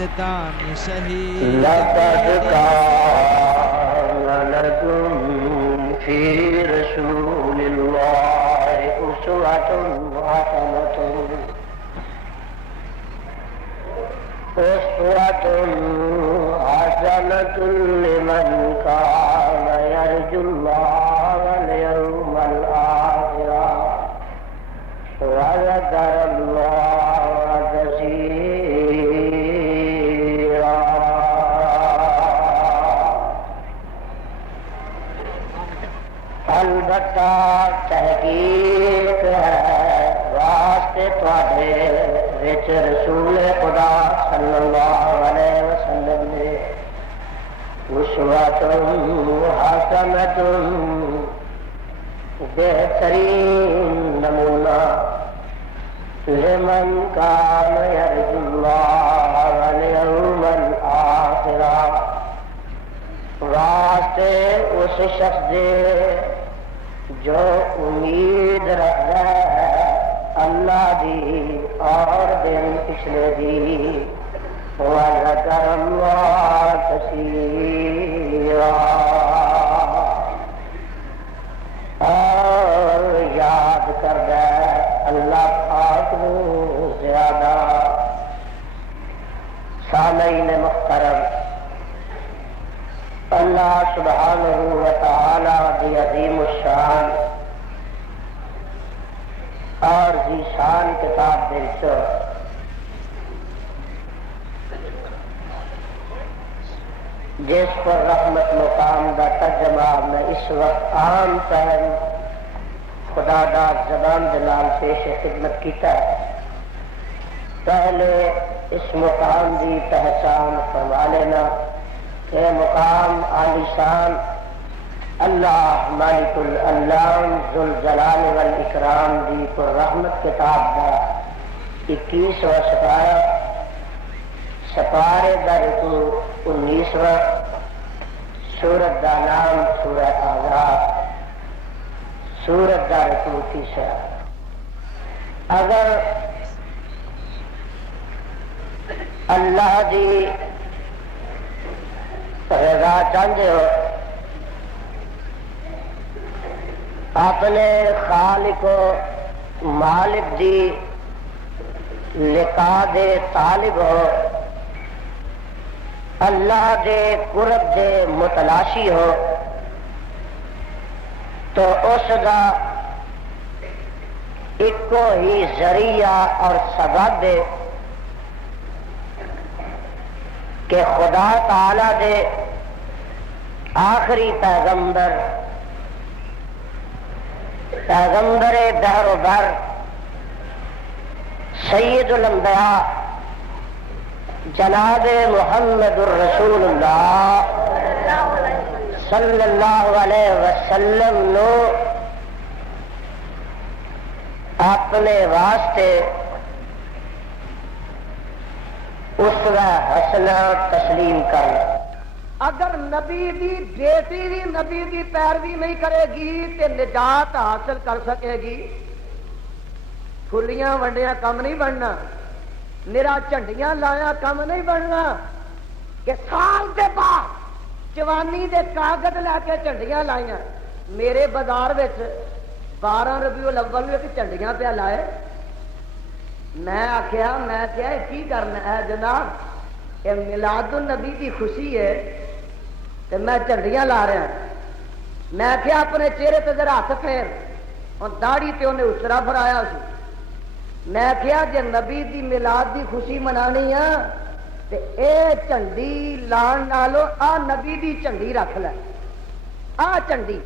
یزدان شہید لقد کان لکم فی رسول اللہ اسوۃ حسنۃ لمن کان یرجو اللہ والیوم الآخر وذکر اللہ کثیرا۔ البتہ تحقیق ہے واسطے تواڈے وچ رسول خدا صلی اللہ علیہ وسلم نے اسوۃ حسنۃ بہترین نمونہ لمن کان یرجو اللہ والیوم الآخر واسطے اس شخص دے جو امید رکھتا ہے اللہ دی اور دن پچھلے دی وذکر اللہ کثیرا اور یاد کردا ہے اللہ پاک نو زیادہ۔ سامعین محترم، اللہ سبحانہ و تعالی دی عظیم الشان اور ذیشان کتاب دے جس پر رحمت مقام دا ترجمہ میں اس وقت عام فہم خدا دا زبان دلال پیش خدمت کیتا ہے۔ پہلے اس مقام دی پہچان فرما لینا کہ مقام عالی شان اللہ مالک الانام ذوالجلال والاکرام دی پر رحمت کتاب دا 21واں سپارے دا رکو 19واں سورت دا نام سورہ آزاد، سورت دا رکو 30۔ اگر اللہ دی رضا چاہتے ہو، اپنے خالق و مالک دی لقاء دے طالب ہو، اللہ دے قرب دے متلاشی ہو، تو اس دا ایکو ہی ذریعہ اور سبب ہے کہ خدا تعالی دے آخری پیغمبر بحر و بر سید الانبیاء جناب محمد الرسول اللہ صلی اللہ علیہ وسلم نو اپنے واسطے اسوہ حسنہ تسلیم کرنا۔ اگر نبی دی بیٹی بھی نبی دی پیروی نہیں کرے گی تے نجات حاصل کر سکے گی؟ پھلیاں ونڈیاں کم نہیں بننا، میرا جھنڈیاں لایا کم نہیں بننا کہ سال کے بعد جوانی دے کاغذ لے کے جھنڈیاں لائیاں۔ میرے بازار وچ 12 ربیع الاول وچ جھنڈیاں پہ لائے، میں آخیا کی کرنا ہے جناب، یہ میلاد النبی کی خوشی ہے تو میں جھنڈیاں لا رہا۔ میں آخیا اپنے چہرے تے ذرا ہاتھ پھیر، اور داڑھی تے انہیں اسرا فرایا سی۔ میں آخیا جی نبی دی میلاد دی خوشی منانی ہے تے اے جھنڈی لان نالو آ نبی دی جھنڈی رکھ لے، آ جھنڈی۔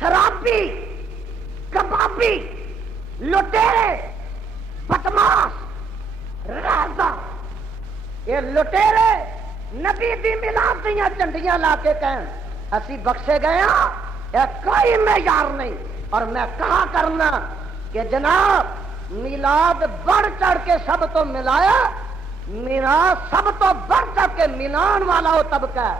شرابی، کبابی، لٹیرے، بدماش، رازا، یہ لٹیرے نبی دی میلاد دیا جھنڈیاں لا کے کہیں اسی بخشے گئے ہاں، یہ کوئی معیار نہیں۔ اور میں کہا کرنا کہ جناب میلاد بڑھ چڑھ کے سب تو ملایا، میلاد سب تو بڑھ چڑھ کے منان والا وہ طبقہ ہے،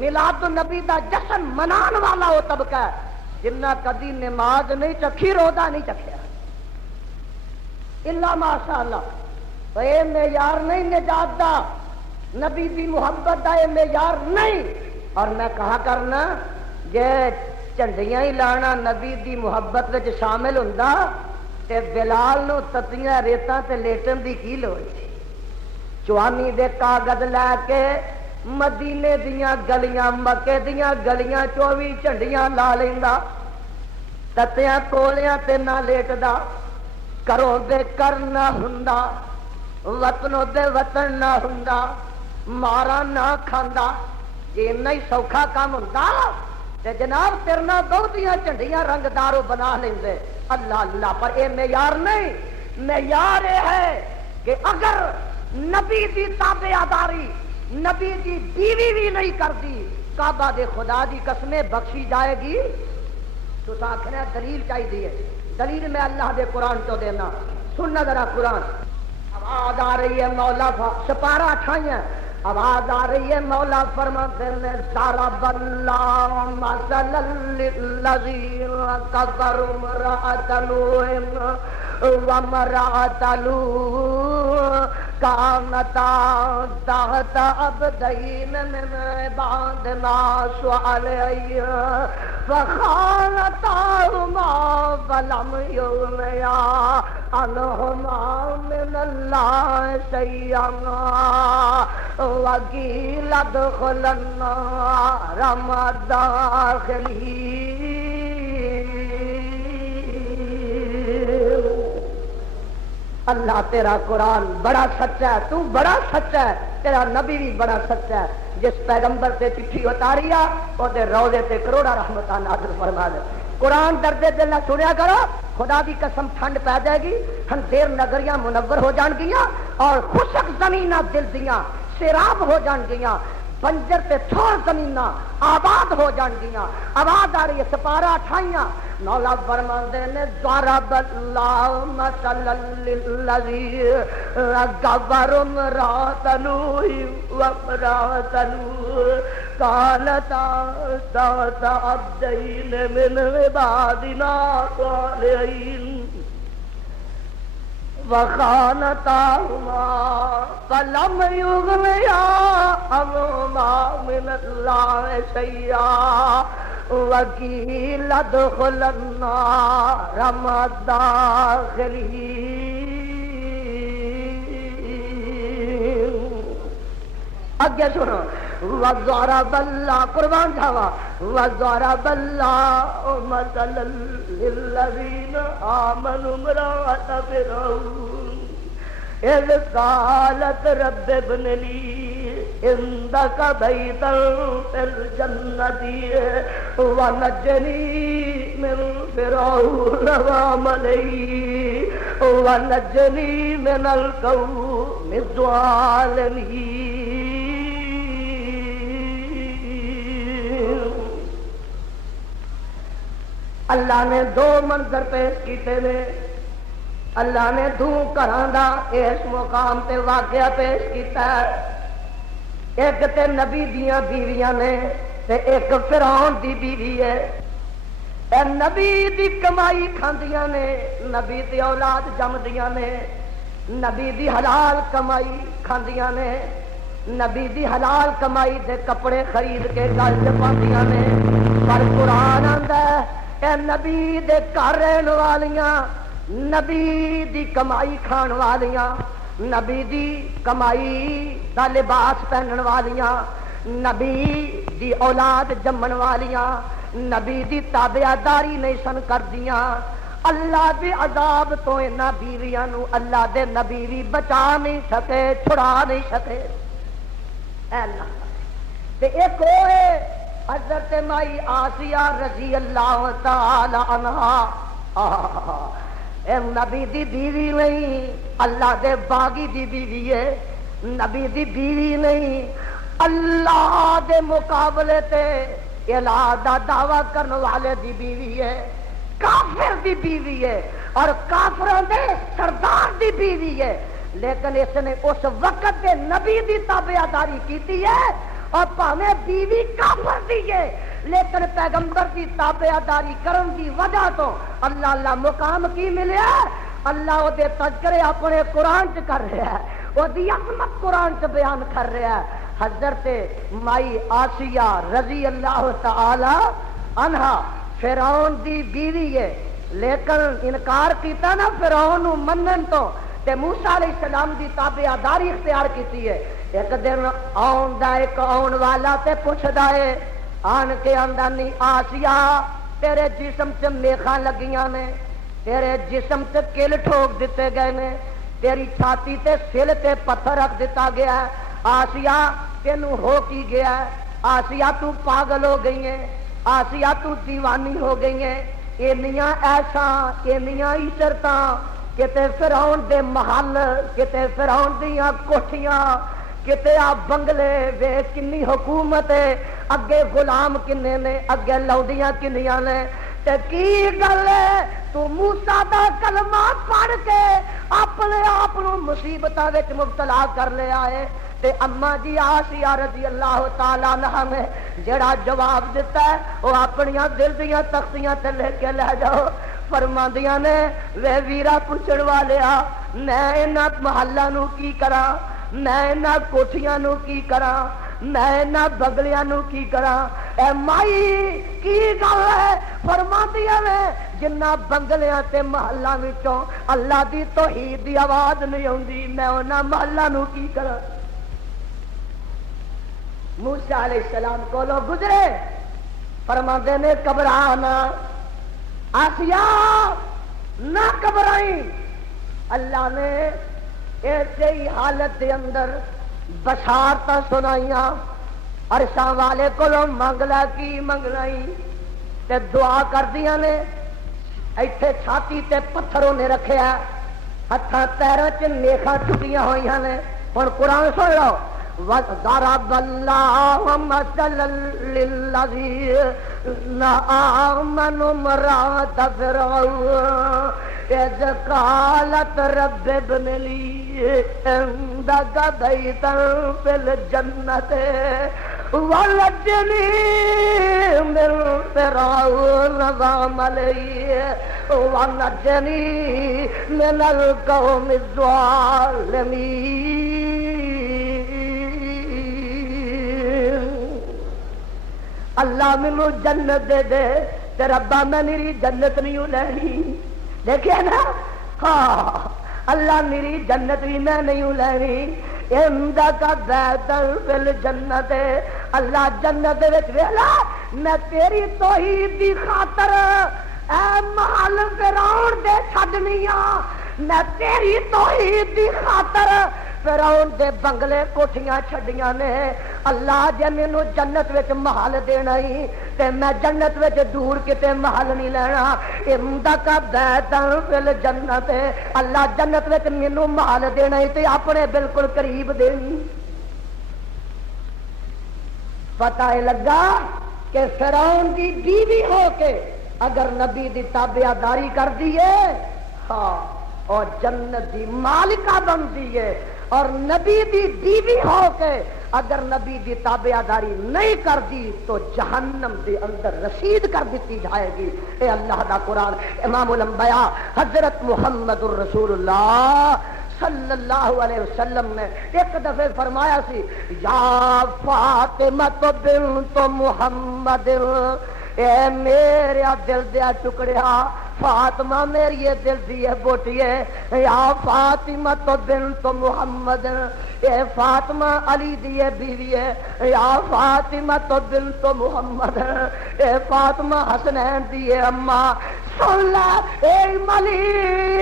میلاد النبی دا جشن منان والا وہ طبقہ ہے جنہ کدی نماز نہیں چکھی، روزہ نہیں چکھیا، الا ماشاء اللہ۔ تو یہ معیار نہیں نجات دا، نبی دی محبت دا یہ معیار نہیں۔ اور میں کہا کرنا جے جھنڈیاں ہی لانا نبی دی محبت وچ شامل ہوندا تے بلال نو تتیاں ریتاں تے لیٹن دی کی لوڑ سی؟ چوانی دے کاغذ لے کے مدینے دیاں گلیاں مکے دیاں گلیاں 24 جھنڈیاں لا لیندا، تتیاں کولیاں تے نہ لیٹدا، کروں دے کر نہ ہوندا، وطنوں دے وطن نہ ہوندا، مارا نہ کھاندا۔ جے نہیں سوکھا کام ہوندا تے جناب تیرنا بہتیاں جھنڈیاں رنگدارو بنا لیندے۔ اللہ اللہ، پر اے معیار نہیں، معیار یہ ہے کہ اگر نبی دی تابعداری نبی دی بیوی بھی نہیں کرتی، کعبہ دے خدا دی قسمیں بخشی جائے گی؟ تو آخر دلیل چاہیے، دلیل میں اللہ دے قرآن تو دینا، سننا ذرا قرآن۔ آواز آ رہی ہے مولا سپارہ اٹھائیاں، آواز آ رہی ہے مولا فرماتے ہیں ضرب اللہ مثلا للذین کفروا امرأۃ نوح وامرأۃ لوط كانتا تحت عبدين من عبادنا صالحين فخانتاهما فلم يغنيا عنهما من الله شيئا وقيل ادخلا النار مع الداخلين۔ اللہ تیرا قرآن بڑا سچا ہے، تو بڑا سچا ہے، تیرا نبی بھی بڑا سچا ہے۔ جس پیغمبر سے چٹھی اتاری آ وہ دے روزے تے کروڑا رحمتاں نازل فرما دے۔ قرآن درد دل نہ سنیا کرو، خدا دی قسم ٹھنڈ پی جائے گی، اندھیر نگریاں منور ہو جان گیاں اور خشک زمیناں دل دیاں سیراب ہو جان گیاں، بنجر تے تھوڑ زمیناں آباد ہو جان گیاں۔ آواز آ رہی ہے سپارہ اٹھائیاں، مولا فرماندے نے ضرب اللہ مثلا للذین کفروا امرأۃ نوح وامرأۃ لوط كانتا تحت عبدین من عبادنا صالحین وخانتاهما فلم يغنيا عنهما من الله شيئا وقيل ادخلا النار مع الداخلين۔ اگے سنو، وضرب اللہ، قربان جاوا، وضرب اللہ مثلا للذین آمنوا امرأۃ فرعون اذ قالت رب ابن لی عندک بیتا فی الجنۃ ونجنی من فرعون وعملہ ونجنی من القوم الظالمین۔ اللہ نے دو منظر پیش کیتے نے، اللہ نے دو گھراں دا اس مقام تے واقعہ پیش کیتا ہے۔ ایک تے نبی دیاں بیویاں نے تے ایک فرعون دی بیوی ہے۔ اے نبی دی کمائی کھاندیاں نے، نبی دی اولاد جمدیاں نے، نبی دی حلال کمائی کھاندیاں نے، نبی دی حلال کمائی دے کپڑے خرید کے گل چ پاندیاں نے۔ پر قرآن آندا ہے اے نبی دے گھر رہن والیاں، نبی دی کمائی کھان والیاں، نبی دی کمائی دا لباس پہنن والیاں، نبی دی اولاد جمن والیاں، نبی دی تابعداری نہیں سن کردیاں، اللہ دے عذاب تو انہاں بیویاں نو اللہ دے نبی بھی بچا نہیں سکے، چھڑا نہیں سکے۔ اے اللہ تے ایک ہوئے حضرت مائی آسیہ رضی اللہ تعالی عنہا، اے نبی دی بیوی نہیں، اللہ دے باغی دی بیوی ہے، نبی دی بیوی نہیں، اللہ دے مقابلے تے الہ دا دعویٰ کرنے والے دی بیوی ہے، کافر دی بیوی ہے اور کافروں دے سردار دی بیوی ہے، لیکن اس نے اس وقت دے نبی دی تابعداری کیتی ہے اور پاویں بیوی کافر دی ہے لیکن پیغمبر کی تابعداری کرن دی وجہ تو اللہ اللہ مقام کی ملیا، اللہ وہ تذکرے اپنے قرآن چ کر رہا ہے، وہ عظمت قرآن چ بیان کر رہا ہے۔ حضرت مائی آسیہ رضی اللہ تعالی عنہا فرعون دی بیوی ہے، لیکن انکار کیتا نا فرعون نو منن تو تے موسیٰ علیہ السلام دی تابعداری اختیار کیتی ہے۔ ایک دن ایک آن والا تے پوچھدا ہے، آن کے آندا نہیں آسیہ تیرے جسم چ میخاں لگیاں نے، تیرے جسم تے کل ٹھوک دیتے گئے نے، تیری چھاتی تے سل تے پتھر رکھ دیتا گیا ہے، آسیہ تینوں ہو کی گیا ہے؟ آسیہ تو پاگل ہو گئی ہے، آسیہ تو دیوانی ہو گئی ہے۔ اینیاں ایسا اینیاں عشرتاں کتے فرعون دے محل، کتے فرعون دیاں کوٹھیاں، کتے آ بنگلے، وے کنی حکومت ہے، اگے غلام کنے نے، اگے لوڈیاں کنیاں نے، تے کی گل ہے تو موسیٰ دا کلمہ پڑھ کے اپنے آپ نو مصیبتاں وچ مبتلا کر لیا ہے۔ تے اما جی آسیہ رضی اللہ تعالی عنہا نے جڑا جواب دیتا ہے وہ اپنیاں دل دیاں تختیاں تے لے کے لے جاؤ، فرماندیاں نے وے ویرا پوچھن والیا میں انہاں محلہ نو کی کراں، میں انہاں کوٹھیاں نو کی کراں، میں انہاں بگلیاں نو کی کراں، اے مائی کی گل ہے؟ فرماندیاں نے جنہ بنگلیاں تے محلہ وچوں اللہ دی توحید دی آواز نہیں ہوندی، میں انہاں محلہ نو کی کراں۔ موسیٰ علیہ السلام کو لو گزرے، فرماندے نے گھبرانا آسیہ نہ گھبرائیں، اللہ نے ایسے ہی حالت دے اندر بشارتاں سنائیاں، عرشاں والے کو لو منگلا کی منگلائی تے دعا کر دیاں نے، ایتھے چھاتی تے پتھروں نے رکھیا، ہتھاں پیراں چ میخاں چکیاں ہوئیاں نے۔ ہن قرآن سن لو، وَضَرَبَ اللَّهُ مَثَلًا لِّلَّذِينَ آمَنُوا امْرَأَتَ فِرْعَوْنَ إِذْ قَالَتْ رَبِّ ابْنِ لِي عِندَكَ بَيْتًا فِي الْجَنَّةِ وَنَجِّنِي مِن فِرْعَوْنَ وَعَمَلِهِ وَنَجِّنِي مِنَ الْقَوْمِ الظَّالِمِينَ۔ اللہ مینو جنت دے دے تے ربا میں میری جنت نہیں لینی، دیکھے نا، ہاں اللہ میری جنت بھی میں نہیں لینی، عندک بیتن فی الجنت، اللہ جنت وچ ویلا میں تیری توحید دی خاطر اے محل فرعون دے چھڈنیاں، میں تیری توحید دی خاطر فرعون دے بنگلے کوٹھیاں چھڈیاں نے۔ اللہ جے مینوں جنت وچ محل دینا ہی تے میں جنت وچ دور کتے محل نہیں لینا، عندک بیتن فی الجنت، اللہ جنت وچ مینوں محل دینا ہی تے اپنے بالکل قریب دینی۔ پتہ لگا کہ فرعون دی بیوی ہو کے اگر نبی دی تابعداری کر دیے ہاں اور جنت دی مالکہ بنتی ہے، اور نبی دی بیوی ہو کے اگر نبی دی تابعداری نہیں کر دی تو جہنم دے اندر رسید کر دیتی جائے گی۔ اے اللہ دا قرآن، امام الانبیاء حضرت محمد الرسول اللہ صلی اللہ علیہ وسلم نے ایک دفعہ فرمایا سی، یا فاطمہ بنت محمد، اے میرے دل دیا ٹکڑیا فاطمہ میری دل دی بوٹی ہے، یا فاطمہ تو بنت محمد، اے فاطمہ علی دی بیوی ہے، یا فاطمہ تو بنت محمد، اے فاطمہ حسنین دی اماں، سن لے اے ملی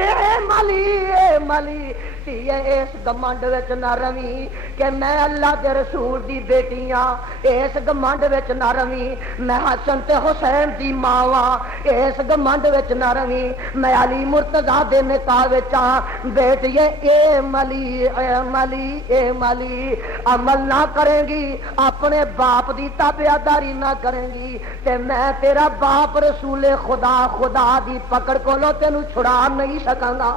اے ملی اے ملی، اس گمنڈ وچ نہ روی کہ میں اللہ دے رسول دی بیٹی ہاں، اس گمنڈ وچ نہ روی میں حسن تے حسین دی ماں ہاں، اس گمنڈ وچ نہ روی میں علی مرتضیٰ دے نکاح وچ ہاں، بیٹی اے ملی اے ملی اے ملی، عمل نہ کریں گی اپنے باپ دی تابعداری نہ کریں گی تے میں تیرا باپ رسول خدا خدا دی پکڑ کو لو تینوں چھڑا نہیں سکاں گا۔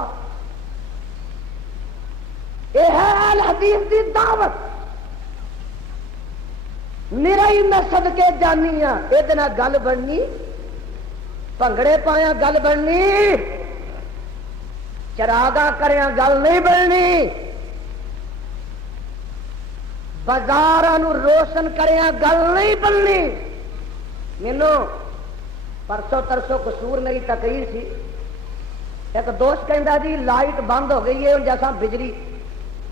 یہ ہے اہل حدیث دی دعوت، میرا ہی میں صدقے جانی ہاں، یہ گل بننی، بھنگڑے پایا گل بننی، چراغاں کریاں گل نہیں بننی، بازاراں نو روشن کریاں گل نہیں بننی۔ مینوں پرسوں ترسوں قصور میری تقریر سی، ایک دوست کہندا جی لائٹ بند ہو گئی ہے جیسا بجلی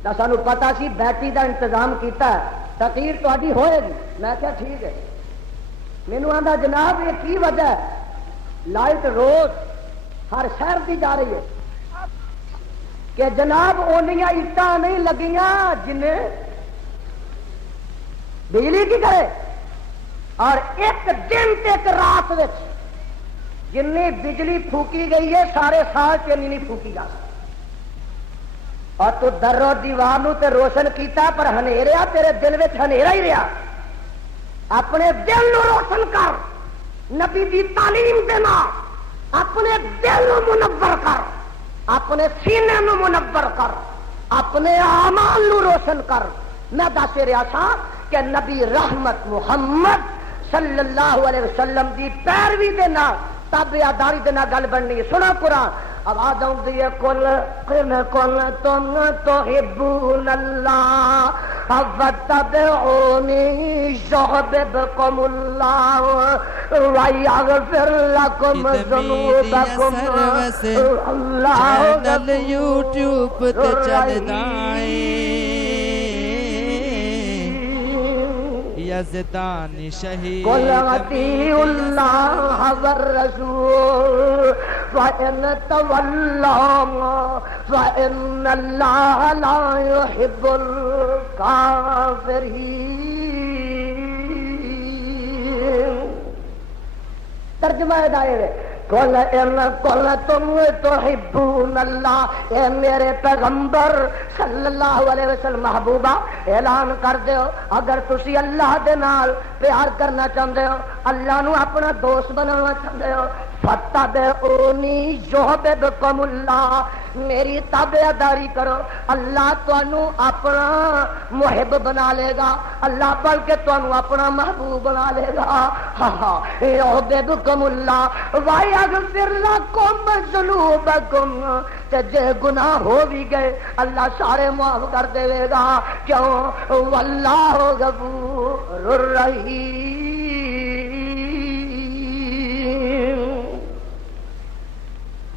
دا، سانو پتا سی بیٹری دا انتظام کیتا ہے، تقریر تہاڈی ہوئے گی۔ میں کہا ٹھیک ہے۔ مینوں آندا جناب یہ کی وجہ ہے؟ لائٹ روز ہر شہر کی جا رہی ہے کہ جناب اونیاں اٹاں نہیں لگیاں جنہیں بجلی کی کرے، اور ایک دن تے ایک رات وچ جنی بجلی پھوکی گئی ہے سارے سال چ نہیں پھوکی جا سکتی۔ اور تو در و دیوار نو تے روشن کیتا پر ہنیریا تیرے دل وچ ہنیرا ہی رہا۔ اپنے دل نو روشن کر، نبی دی تعلیم دے نال اپنے دل نو منور کر، اپنے سینے نو منور کر، اپنے اعمال نو روشن کر۔ میں دس رہا تھا کہ نبی رحمت محمد صلی اللہ علیہ وسلم دی پیروی دے نال تابعداری دے نال گل بننی ہے۔ سنا قرآن آواز آتی ہے کل تم تحبون اللہ فاتبعونی یحببکم اللہ ویغفر لکم ذنوبکم اللہ چینل یوٹیوب تے چلدا اے یزدانی شہید قل اطیعوا اللہ والرسول فإن تولوا فإن اللہ لا يحب الکافرین۔ ترجمہ دائر قل تم تحبون اللہ، اے میرے پیغمبر صلی اللہ علیہ وسلم محبوبہ اعلان کر دیو اگر تسی اللہ دے نال پیار کرنا چاہتے ہو، اللہ نو اپنا دوست بنانا چاہتے ہو، فتبعونی یحببکم اللہ، میری تابعداری کرو، اللہ تانوں اپنا محب بنا لے گا، اللہ بلکہ تانوں اپنا محبوب بنا لے گا۔ یحببکم اللہ ویغفر لکم ذنوبکم، تے جے گناہ ہو بھی گئے اللہ سارے معاف کر دے گا، کیوں؟ واللہ غفور الرحیم۔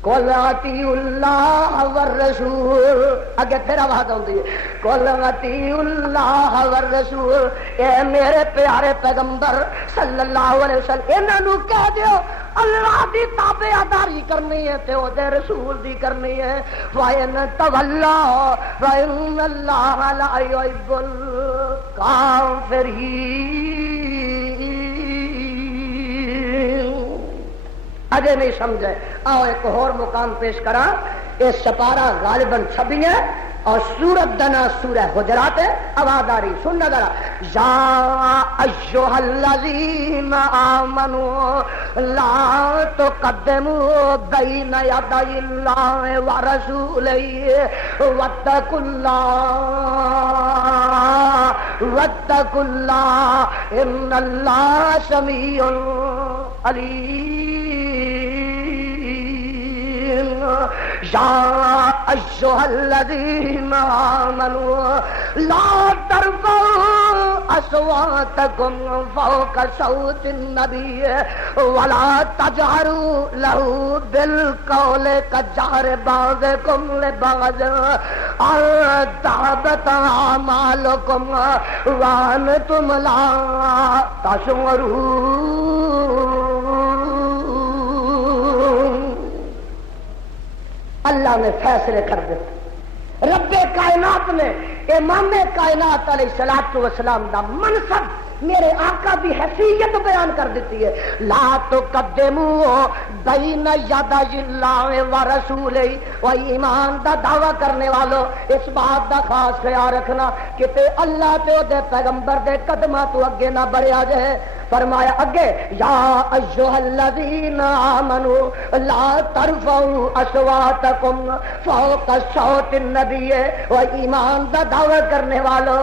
قل اطیعوا اللہ والرسول، اگے پھر آواز آتی ہے قل اطیعوا اللہ والرسول، اے میرے پیارے پیغمبر صلی اللہ علیہ وسلم انہاں نو کہہ دیو اللہ دی تابعداری کرنی ہے تے او دے رسول دی کرنی ہے۔ وَإِن تَوَلَّوْا فَإِنَّ اللَّهَ لَا يُحِبُّ الْكَافِرِينَ۔ اجے نہیں سمجھے، آؤ ایک اور مقام پیش کرا۔ یہ سپارہ غالباً 26 ہے اور سورت دنا سورہ حجرات ہے۔ آواز آ رہی، سننا ذرا۔ یا ایھا الذین آمنوا لا تقدموا بین یدی اللہ ورسولہ واتقوا اللہ ان اللہ سمیع علیم۔ یا ایھا الذین آمنوا لا ترفعوا اصواتکم فوق صوت النبی ولا تجہروا له بالقول کجہر بعضکم لبعض ان تحبط اعمالکم وانتم لا تشعرون۔ اللہ نے فیصلے کر دیتے، رب کائنات نے امام کائنات علیہ الصلوۃ والسلام دا منصب میرے آقا بھی حیثیت بیان کر دیتی ہے۔ لا تقدموا بین یدی اللہ ورسولہ، و ایمان دا دعویٰ کرنے والوں اس بات دا خاص خیال رکھنا کہ تے اللہ تے دے پیغمبر دے قدماں تو اگے نہ بڑھیا جائے۔ فرمایا اگے یا ایھا الذین آمنوا لا ترفعوا اصواتکم فوق صوت النبی، و ایمان دا دعویٰ کرنے والوں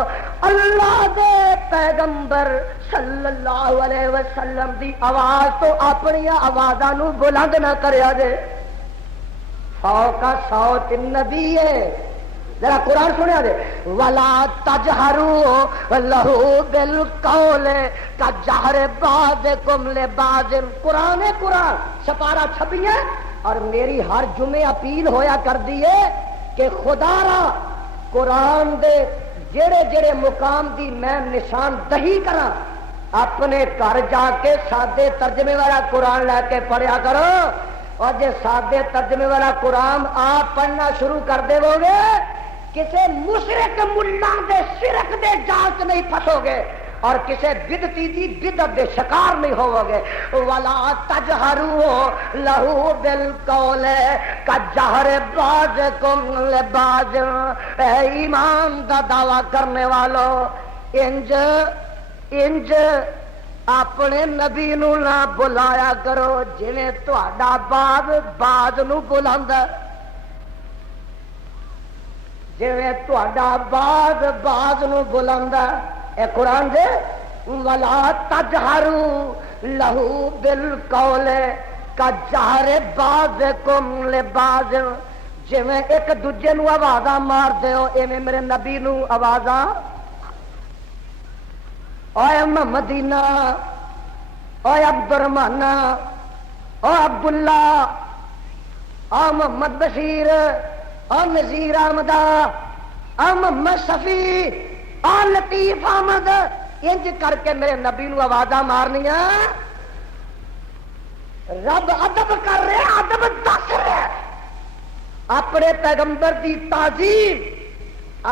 اللہ دے پیغمبر صلی اللہ علیہ وسلم دی آواز تو اپنی آوازاں نو بلند نہ کریا جے۔ فوق صوت النبی ہے. ذرا قرآن سنیا دے. ولا تجہروا لہ بالقول کجہر بعضکم لبعض. قرآن ہے قرآن سپارہ 26 اور میری ہر جمعے اپیل ہویا کر دیے کہ خدا را قرآن دے جڑے جڑے مقام دی میں نشان دہی کراں اپنے گھر جا کے سادے ترجمے والا قرآن لے کے پڑھیا کرو. اور جے سادے ترجمے والا قرآن آپ پڑھنا شروع کر دے وہ گے کسے مشرک ملا دے شرک دے جال سے نہیں پھنسو گے اور کسے بدعتی دی بدعت دے شکار نہیں ہوو گے. ولا تجہروا لہ بالقول کجہر بعضکم لبعض. اے ایمان دا دعویٰ کرنے والو انج اپنے نبی نو نہ بلایا کرو جویں تہاڈا باز نو بلاندا جویں تہاڈا باز نو بلاندا. اے قرآن دے. ولا تجہروا لہ بالقول کجہر بعضکم لبعض. جویں ایک دوجے نو آوازاں مار دیو ایویں میرے نبی نو آوازاں. اے محمدینہ اے عبد الرحمن اے عبداللہ اے محمد بشیر اے نذیر احمد اے محمد شفیع اے لطیف احمد. انج کر کے میرے نبی نو آوازاں مارنیاں. رب ادب کر رہے ادب دس رہے اپنے پیغمبر دی تعظیم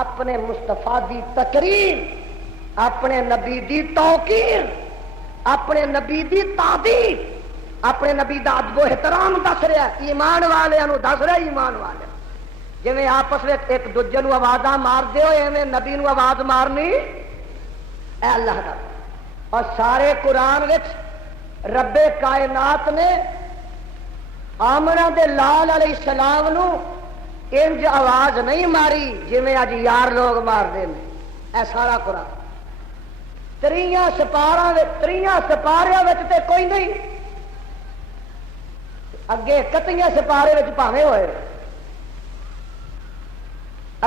اپنے مصطفیٰ دی تکریم اپنے نبی دی توقیر اپنے نبی دی تعظیم اپنے نبی دا ادب و احترام دس رہا. ایمان والوں نو دس رہا ایمان والے جویں آپس میں ایک دوجے نو آوازاں مار دیو ایویں نبی نو آواز مارنی اے اللہ دا. اور سارے قرآن وچ رب کائنات نے آمنہ دے لال علیہ السلام نو انج آواز نہیں ماری جویں اج یار لوگ مار دے نے. اے سارا قرآن 3 سپاریاں وچ تے کوئی نہیں اگے 31 سپارے وچ پاویں ہوئے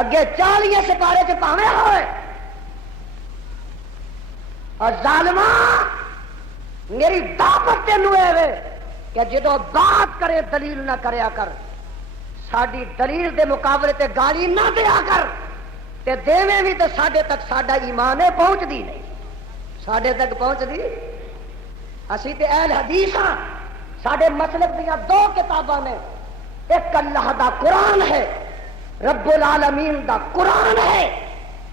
اگے 40 سپارے چ پاویں ہوئے. اور ظالماں میری دعوت تینوں ہے کہ جدو بات کرے دلیل نہ کریا کر. ساڈی دلیل دے مقابلے تے گالی نہ دیا کر تے دیویں بھی تے ساڈے تک ساڈا ایمان پہنچدی نہیں. ساڈے تک پہنچدی اسی تے اہل حدیث ہاں. ساڈے مسلک دیاں 2 کتاباں نے. ایک اللہ دا قرآن ہے رب العالمین دا قرآن ہے.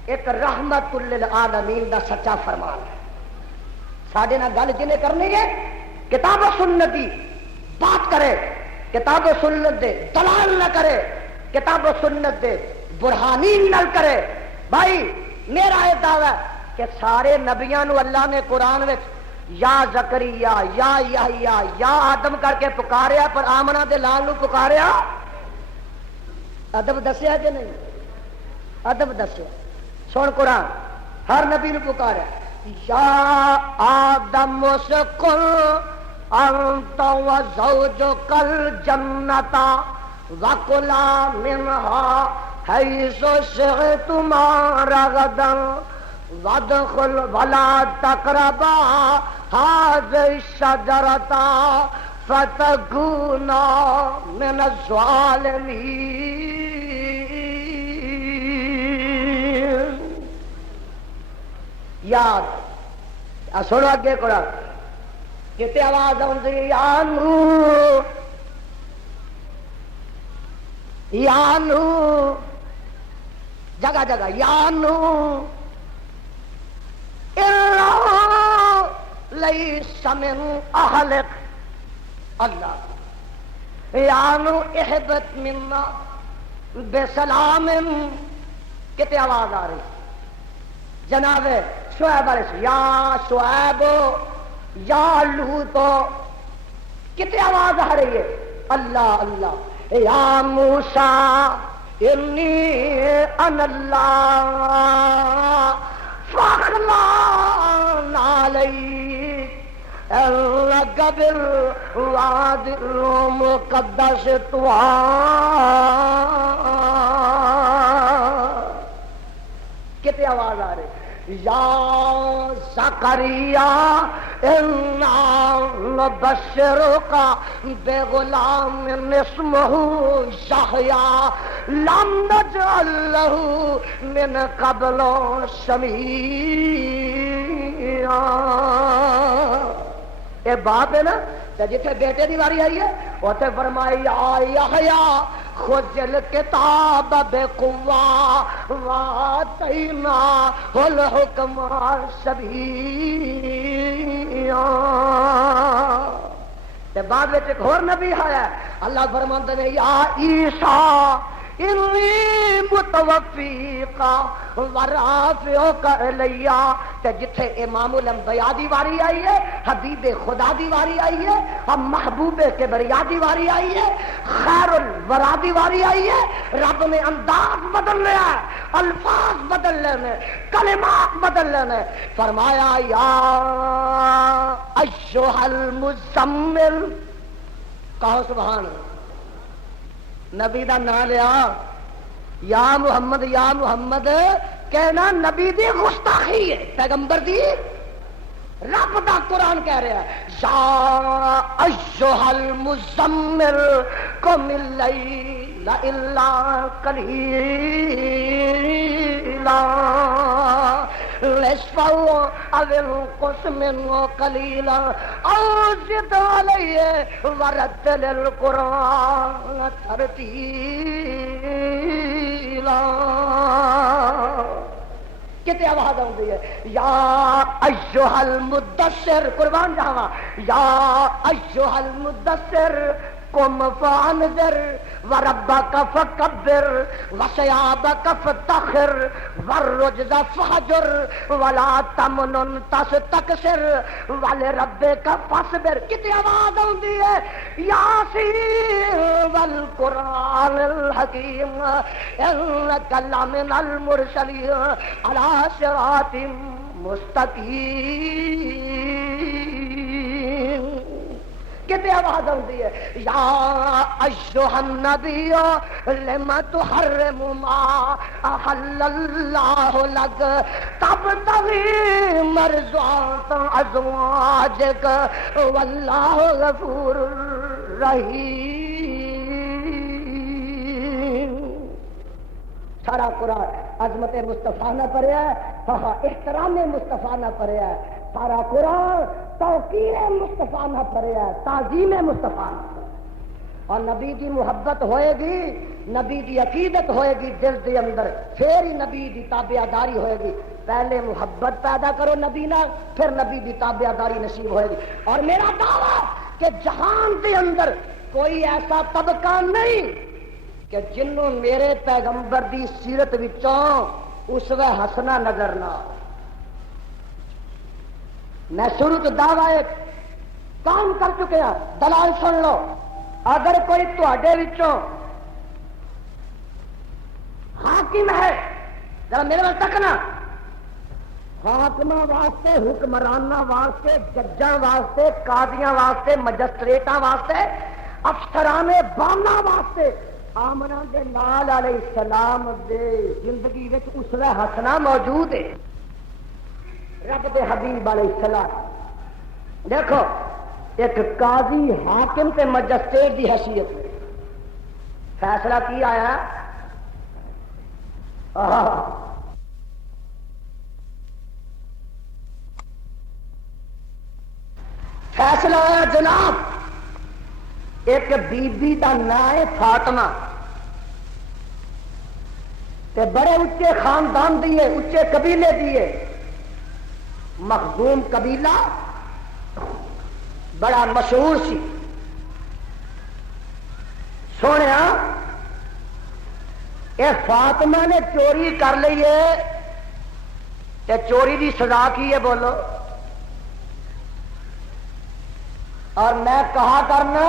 ایک رحمت للعالمین دا سچا فرمان ہے. ساڈے نال گل جنے کرنی ہے کتاب و سنت دی بات کرے کتاب و سنت دے دلال نہ کرے کتاب و سنت دے برہانین نہ کرے. بھائی میرا یہ دعویٰ کہ سارے نبیاں نو اللہ نے قرآن وچ یا زکریا یا یحییٰ یا آدم کر کے پکاریا پر آمنہ دے لال نو پکاریا. ادب دسیا کہ نہیں؟ ادب دسیا. سن قرآن ہر نبی نو پکاریا یا آدم اسکن انت وزوجک الجنۃ وکلا منہا حیث شئتما رغدا وادخل ولا تقربا هذه الشجرۃ فتکونا من الظالمین. یاد سنو اگے قرآن کتے آواز آؤں یا نور یا نور جگہ جگہ یا نور لیس من اہلک اللہ یا نور احبت منا بسلام. کتے آواز آ رہی جناب شعیب علیہ یا شعیب یا لوط. کتنی آواز آ رہی ہے اللہ اللہ. یا موسیٰ انی انا اللہ فاخلع علیک قبل واد مقدس طوا کتنے آواز آ رہی یا زکریا انا نبشرک بغلام اسمہ یحییٰ لم نجعل لہ من قبل سمیعا. اے باپ ہے نا جتھے بیٹے دی واری آئی ہے اوتھے فرمایا یا یحییٰ خذ الکتاب بقوہ وآتیناہ الحکم صبیاً. تے بعد وچ ایک اور نبی آیا اللہ فرماندے نے یا عیسیٰ انی متوفیک ورافعک الیہ. تے جتھے امام الانبیاء دی واری آئی ہے حبیب خدا دی واری آئی ہے ہم محبوب کبریا دی واری آئی ہے خیر الورا دی واری آئی ہے رب نے انداز بدل لیا ہے الفاظ بدل لینے کلمات بدل لینے. فرمایا یا ایھا المزمل کہو سبحان اللہ. نبی دا نام لیا یا محمد کہنا نبی دی گستاخی ہے پیغمبر دی. رب دا قرآن کہہ رہا ہے یا ایھا المزمل قم اللیل الا قلیلا نصفہ او انقص منہ قلیلا او زد علیہ ورتل القرآن ترتیلا. کتے آواز آتی ہے یا ایھا المدثر قربان جاواں یا ایھا المدثر قم فانذر وربک فکبر وثیابک فطہر والرجز فہجر ولا تمنن تستکثر ولربک فاصبر. کتنی آواز آتی ہے یاسین والقرآن الحکیم انک لمن المرسلین علی صراط مستقیم. کتنی آواز آتی ہے یا ایھا النبی لم تحرم ما احل اللہ لک تبتغی مرضات ازواجک واللہ غفور رحیم. سارا قرآن عظمت مصطفیٰ نہ پڑھیا ہے احترام مصطفیٰ نہ پڑھیا ہے سارا قرآن توقیر مصطفیٰ نہ پڑھیا ہے تعظیم مصطفیٰ نہ پڑھیا. اور نبی کی محبت ہوئے گی نبی کی عقیدت ہوئے گی دل کے اندر پھر ہی نبی کی تابعداری ہوئے گی. پہلے محبت پیدا کرو نبی نہ پھر نبی کی تابعداری نصیب ہوئے گی. اور میرا دعویٰ کہ جہان کے اندر کوئی ایسا طبقہ نہیں کہ جنوں میرے پیغمبر دی سیرت وچوں اسوہ حسنہ نظر نہ. میں شروع تو دعویٰ ایک کام کر چکے ہیں دلال سن لو. اگر کوئی تواڈے وچوں حاکم ہے ذرا میرے وال تکنا حاکماں واسطے حکمراناں واسطے ججاں واسطے قاضیاں واسطے مجسٹریٹاں واسطے افسران بانا واسطے آمنہ دے نال علیہ السلام دے زندگی وچ اسوہ حسنہ موجود ہے. رب دے حبیب علیہ السلام دیکھو ایک قاضی حاکم تے مجسٹریٹ دی حیثیت میں فیصلہ کی آیا فیصلہ آیا جناب ایک بی بی دا نام ہے فاطمہ تے بڑے اچے خاندان دیے اچے قبیلے دیے مخزوم قبیلہ بڑا مشہور سی. سونے یہ فاطمہ نے چوری کر لی ہے تے چوری دی سزا کی ہے بولو. اور میں کہا کرنا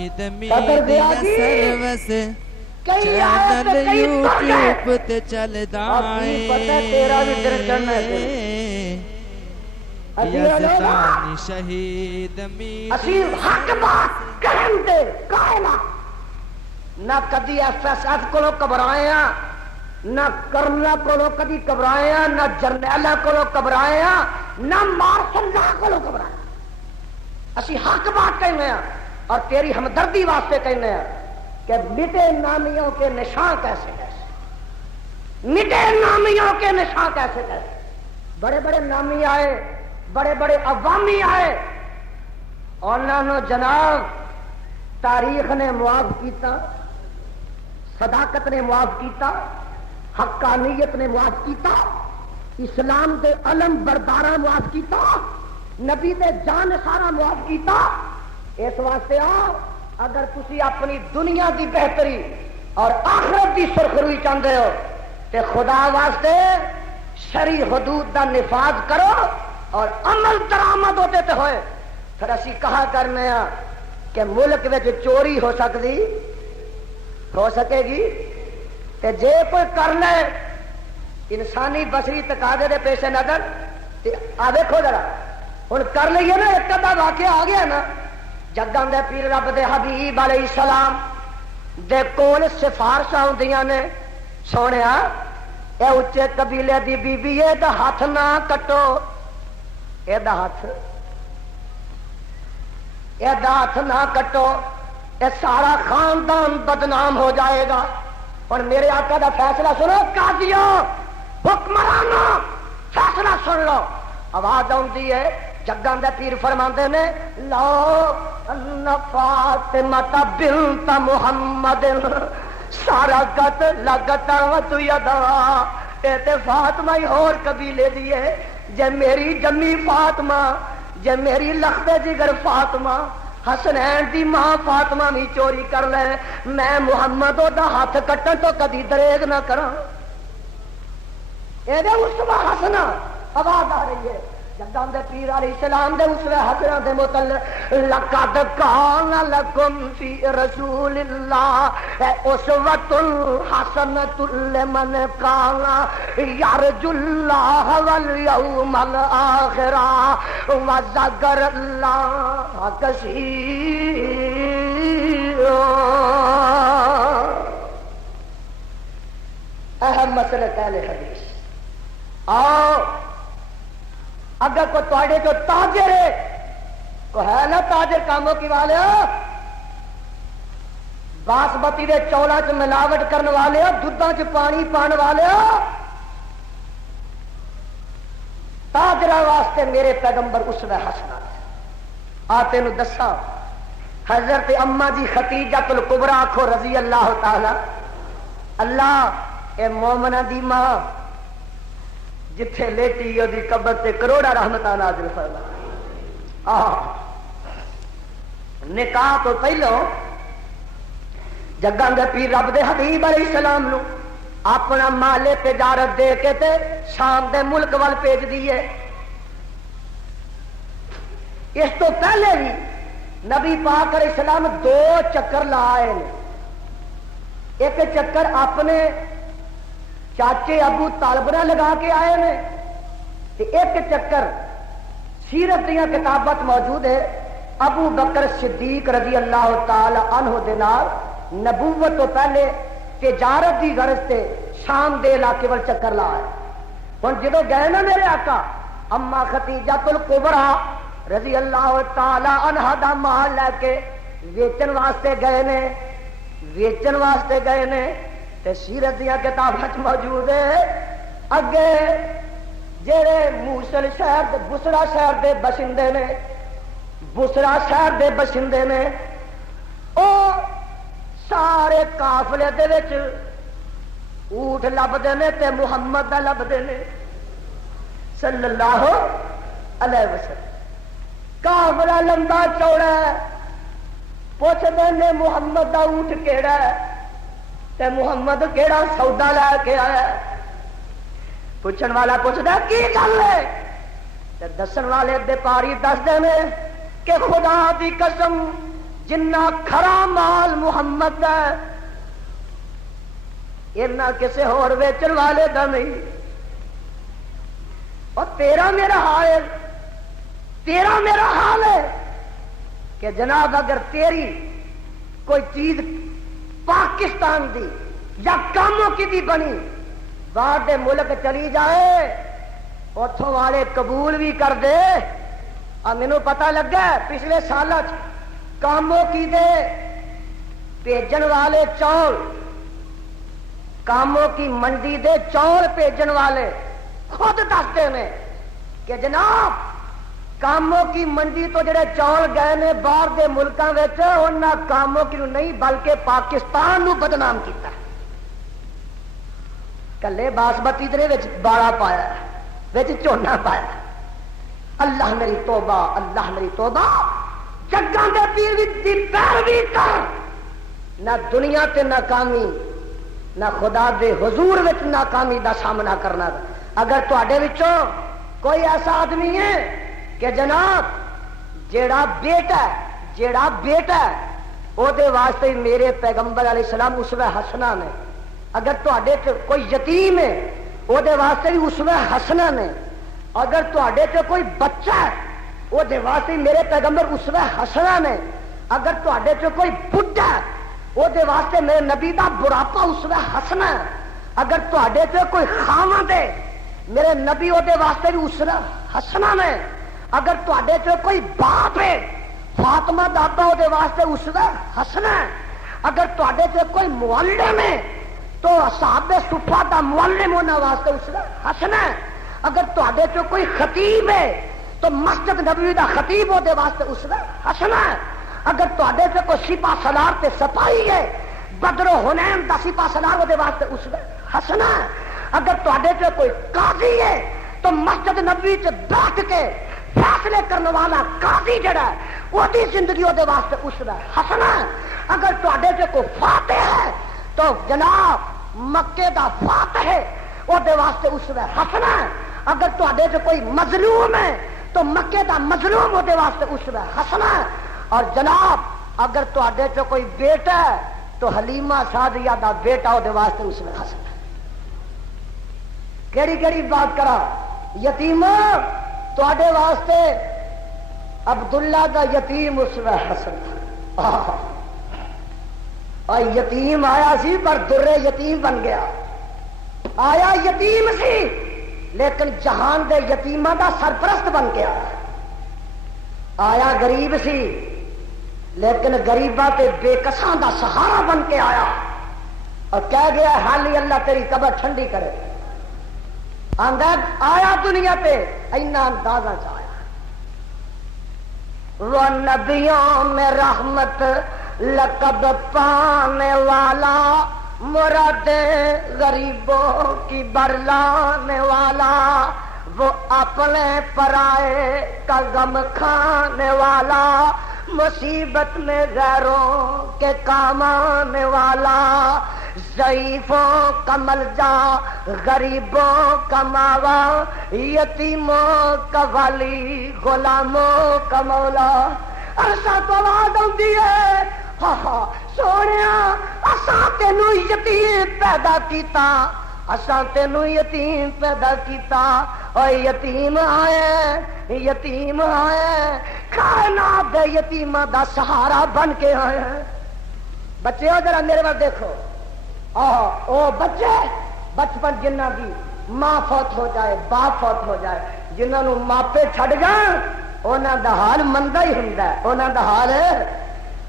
صدر دیا جی کئی چینل یوٹیوب تے چل دائیں پتہ تیرا بھی در چڑھنا ہے یزدانی شہید اسی حق بات کہن دے قائلہ نہ کدی ایف ایس ایف کو گھبرائے ہیں نہ کرنل کو کدی گھبرائے ہیں نہ جرنیل کو گھبرائے ہیں نہ مارشل لا کو گھبرائے اسی حق بات کہنے ہیں اور تیری ہمدردی واسطے کہنے ہیں کہ مٹے نامیوں کے نشان کیسے کیسے مٹے نامیوں کے نشان کیسے کیسے بڑے بڑے نامی آئے بڑے بڑے عوامی آئے انہوں نے جناب تاریخ نے معاف کیتا صداقت نے معاف کیتا حقانیت نے معاف کیتا اسلام دے علم بردارا معاف کیتا نبی دے جان سارا معاف کیتا اس واسطے آؤ اگر تسی اپنی دنیا دی بہتری اور آخرت دی سرخروئی چاہتے ہو تے خدا واسطے شرعی حدود دا نفاذ کرو اور عمل درآمد ہوتے تے ہوئے پھر اسی کہا کرنے ہیں کہ ملک میں چوری ہو سکے گی تے جے کوئی کر لے انسانی بشری تقاضے دے پیش نظر آ دیکھو ذرا ہوں کر لیے نا ایک ادھا واقعہ آ گیا نا جگاں دے پیر رب دے حبیب علیہ السلام دے کول سفارشاں ہوندیاں نے سونیا اے اچے قبیلے دی بی بی اے دا ہاتھ نہ کٹو اے دا ہاتھ نہ کٹو اے سارا خاندان بدنام ہو جائے گا اور میرے آقا دا فیصلہ سنو قاضیوں حکمرانوں فیصلہ سن لو آواز آتی ہے جگاں دے پیر فرماندے نے لو ان فاطمہ بنت محمد سارقت لگت یدا اے تے فاطمہ ہی اور قبیلے دی ہے جے میری جمی فاطمہ جے میری لخت جگر فاطمہ حسنین دی ماں فاطمہ بھی چوری کر لے میں محمد دا ہاتھ کٹن تو کدی دریغ نہ کراں اے دے اسوہ حسنہ آواز آ رہی ہے جگاں دے پیر علیہ السلام دے اسوہ حسنہ دے متعلق لقد کان لکم فی رسول اللہ اسوۃ حسنۃ لمن کان یرجو اللہ والیوم الآخر وذکر اللہ کثیرا اہم مسئلہ اہل حدیث آؤ اگر کوئی تواڈے جو تاجر ہے کو ہے نا تاجر کاموں کی والے باسمتی دے چولا چ ملاوٹ کرنے والے دودھاں چ پانی پان والے تاجرہ واسطے میرے پیغمبر اسوہ حسنہ آ تینوں دساں حضرت اما جی خدیجہ الکبریٰ آکھو رضی اللہ تعالی اللہ اے مومنہ دی ماں جتھے لیٹی دی قبر تے کروڑا رحمتاں نازل فرما نکاح تو پہلو جگاں دے پیر رب دے حبیب علیہ السلام نو اپنا مال تجارت دے کے تے شام دے ملک وال بھیج دیے اس تو پہلے بھی نبی پاک علیہ السلام 2 چکر لائے ایک چکر اپنے چاچے ابو طالب نہ لگا کے آئے نے ایک چکر سیرت دیا کتابت موجود ہے ابو بکر صدیق رضی اللہ تعالی عنہ دے نال نبوت تو پہلے تجارت دی غرض سے شام دے علاقے وال چکر لائے ہن جدوں گئے نا میرے آقا اما خدیجہ الکبریٰ رضی اللہ تعالی عنہ دا مال لے کے ویچن واسطے گئے نے تے سیرت دیا کتاباں موجود ہے اگے جڑے موصل شہر بسرا شہر دے بشندے نے او سارے قافلے دے وچ اونٹ لبدے نے تے محمد دا لبدے نے صلی اللہ علیہ وسلم قافلہ لمبا چوڑا ہے پوچھدے نے محمد دا اونٹ کیڑا ہے تے محمد کیڑا سودا لے کے آیا پوچھن والا پوچھدا کی گل ہے تے دسن والے دے پاری دس دے نے کہ خدا دی قسم جنہ کھرا مال محمد دا اینا کسے ہور ویچن والے دا نہیں اور تیرا میرا حال تیرا میرا حال ہے کہ جناب اگر تیری کوئی چیز پاکستان دی یا کاموں کی بھی بنی باہر دے ملک چلی جائے اتوں والے قبول بھی کر دے. اور مینوں پتہ لگا پچھلے سال کاموں کی دے بھیجن والے چول کاموں کی منڈی دے چول بھیجن والے خود دستے ہیں کہ جناب کاموں کی منڈی تو جڑے چول گئے نے باہر دے ملکاں وچ انہاں کاموں کی نہیں بلکہ پاکستان نو بدنام کیتا. کلے باسمتی دے وچ باڑا پایا وچ جھونا پایا. اللہ میری توبہ اللہ میری توبہ. جگاں دے پیر دی پیروی کر نہ دنیا تے ناکامی نہ خدا دے حضور وچ ناکامی دا سامنا کرنا. اگر تواڈے وچوں کوئی ایسا آدمی ہے کہ جناب جیڑا بیٹا ہے او دے واسطے میرے پیغمبر علیہ السلام اسوہ حسنہ نے. اگر تواڈے تے کوئی یتیم ہے او دے واسطے بھی اسوہ حسنہ نے. اگر تواڈے تے کوئی بچہ ہے او دے واسطے میرے پیغمبر اسوہ حسنہ نے. اگر تواڈے تے کوئی بڈھا ہے او دے واسطے میرے نبی دا بڑھاپا اسوہ حسنہ ہے. اگر تواڈے تے کوئی خاوند ہے میرے نبی او دے واسطے بھی اسوہ حسنہ نے. اگر تواڈے تے کوئی باپ ہے فاطمہ دا ابا او دے واسطے اسوہ حسنہ ہے. اگر تواڈے تے کوئی معلم ہے تو اصحاب صفہ دا معلم انہاں واسطے اسوہ حسنہ ہے. اگر تواڈے تے کوئی خطیب ہے تو مسجد نبوی دا خطیب او دے واسطے اسوہ حسنہ ہے. اگر تواڈے تے کوئی سپاہ سالار تے سپاہی ہے بدر و حنین دا سپاہ سالار او دے واسطے اسوہ حسنہ ہے. اگر تواڈے تے کوئی قاضی ہے تو مسجد نبوی تے بیٹھ کے فیصلے کرنے والا قاضی جڑا ہے وہ دی زندگی وہ دے واسطے اسوہ حسنہ ہے. اگر تواڈے تے کوئی فاتح ہے تو جناب مکے دا فاتح ہے وہ دے واسطے اسوہ حسنہ ہے. اگر تواڈے تے کوئی مظلوم ہے تو مکے دا مظلوم وہ دے واسطے اسوہ حسنہ ہے. اور جناب اگر تواڈے تے کوئی بیٹا ہے تو حلیمہ سعدیہ دا بیٹا وہ دے واسطے اسوہ حسنہ ہے. کیڑی کیڑی بات کرا یتیم تواڈے واسطے عبداللہ دا یتیم اسوہ حسن. اور یتیم آیا سی پر درے یتیم بن گیا. آیا یتیم سی لیکن جہان دے یتیماں دا سرپرست بن گیا. آیا غریب سی لیکن غریباں تے بے کساں دا سہارا بن کے آیا اور کہہ گیا حالی اللہ تیری قبر ٹھنڈی کرے. آیا دنیا پہ اینا اندازہ چاہیا. وہ نبیوں میں رحمت لقب پانے والا مراد غریبوں کی برلانے والا وہ اپنے پرائے کا غم کھانے والا مصیبت میں غیروں کے کام آنے والا ضعیفوں کا ملجا غریبوں کا ماوا یتیموں کا والی غلاموں کا مولا. عرصہ تو آواز آتی ہے سونے اساں تینوں یتیم پیدا کیتا اساں تینوں یتیم پیدا کیتا اور یتیم آئے کائنات دے یتیماں دا سہارا بن کے آئے. بچے ہو ذرا میرے وال دیکھو. او بچے بچپن جنہ دی ماں فوت ہو جائے باپ فوت ہو جائے جنہاں نو ماپے چھڈ جان انہاں دا حال مندا ہی ہوندا ہے. انہاں دا حال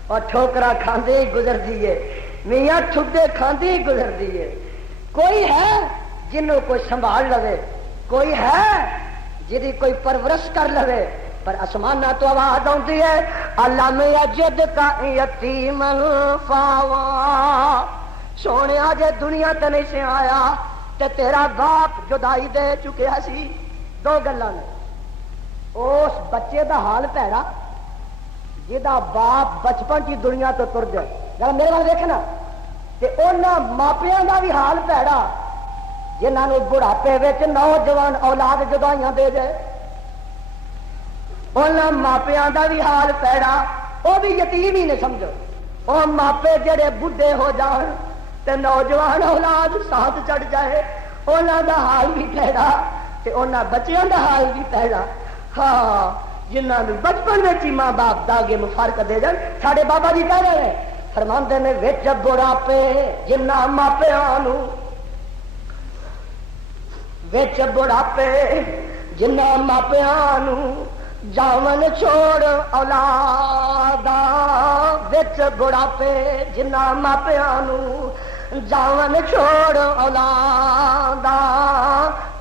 اور ٹھوکرا کھاندے ہی گزر دیے میاں ٹھڈے کھاندے ہی گزر دیے. کوئی ہے جنوں کوئی سنبھال لوے کوئی ہے جدی کوئی پرورش کر لوے. پر آسمان تو آواز آتی ہے علم یجد کا یتیم فاوا. سونے جے دنیا تے نہیں سے آیا تے تیرا باپ جدائی دے چکیا سی. دو گلاں نے اس بچے دا حال پیڑا جدا باپ بچپن کی دنیا تو تر جائے. ذرا میرے وال دیکھنا تے انہاں ماپیاں دا بھی حال پیڑا جنہاں نو بڑھاپے وچ نوجوان اولاد جدائیاں دے جائے. انہاں ماپیاں دا بھی حال پیڑا وہ بھی یتیم ہی نے سمجھو. وہ ماپے جڑے بڈھے ہو جان تے نوجوان اولاد ساتھ چڑھ جائے انہاں دا حال بھی پیڑا تے انہاں بچیاں دا حال بھی پیڑا. ہاں جنہاں نوں بچپن وچ ہی ماں باپ داغے مفارقت دے جان. ساڈے بابا جی کہہ رہے ہیں فرماندے نے وچ بڑھاپے جنہاں ماپیاں نوں وچ بڑھاپے جنہاں ماپیاں نوں جاون چھوڑ اولادا وچ بڑھاپے جنہاں ماپیاں نوں جاون چھوڑ اولادا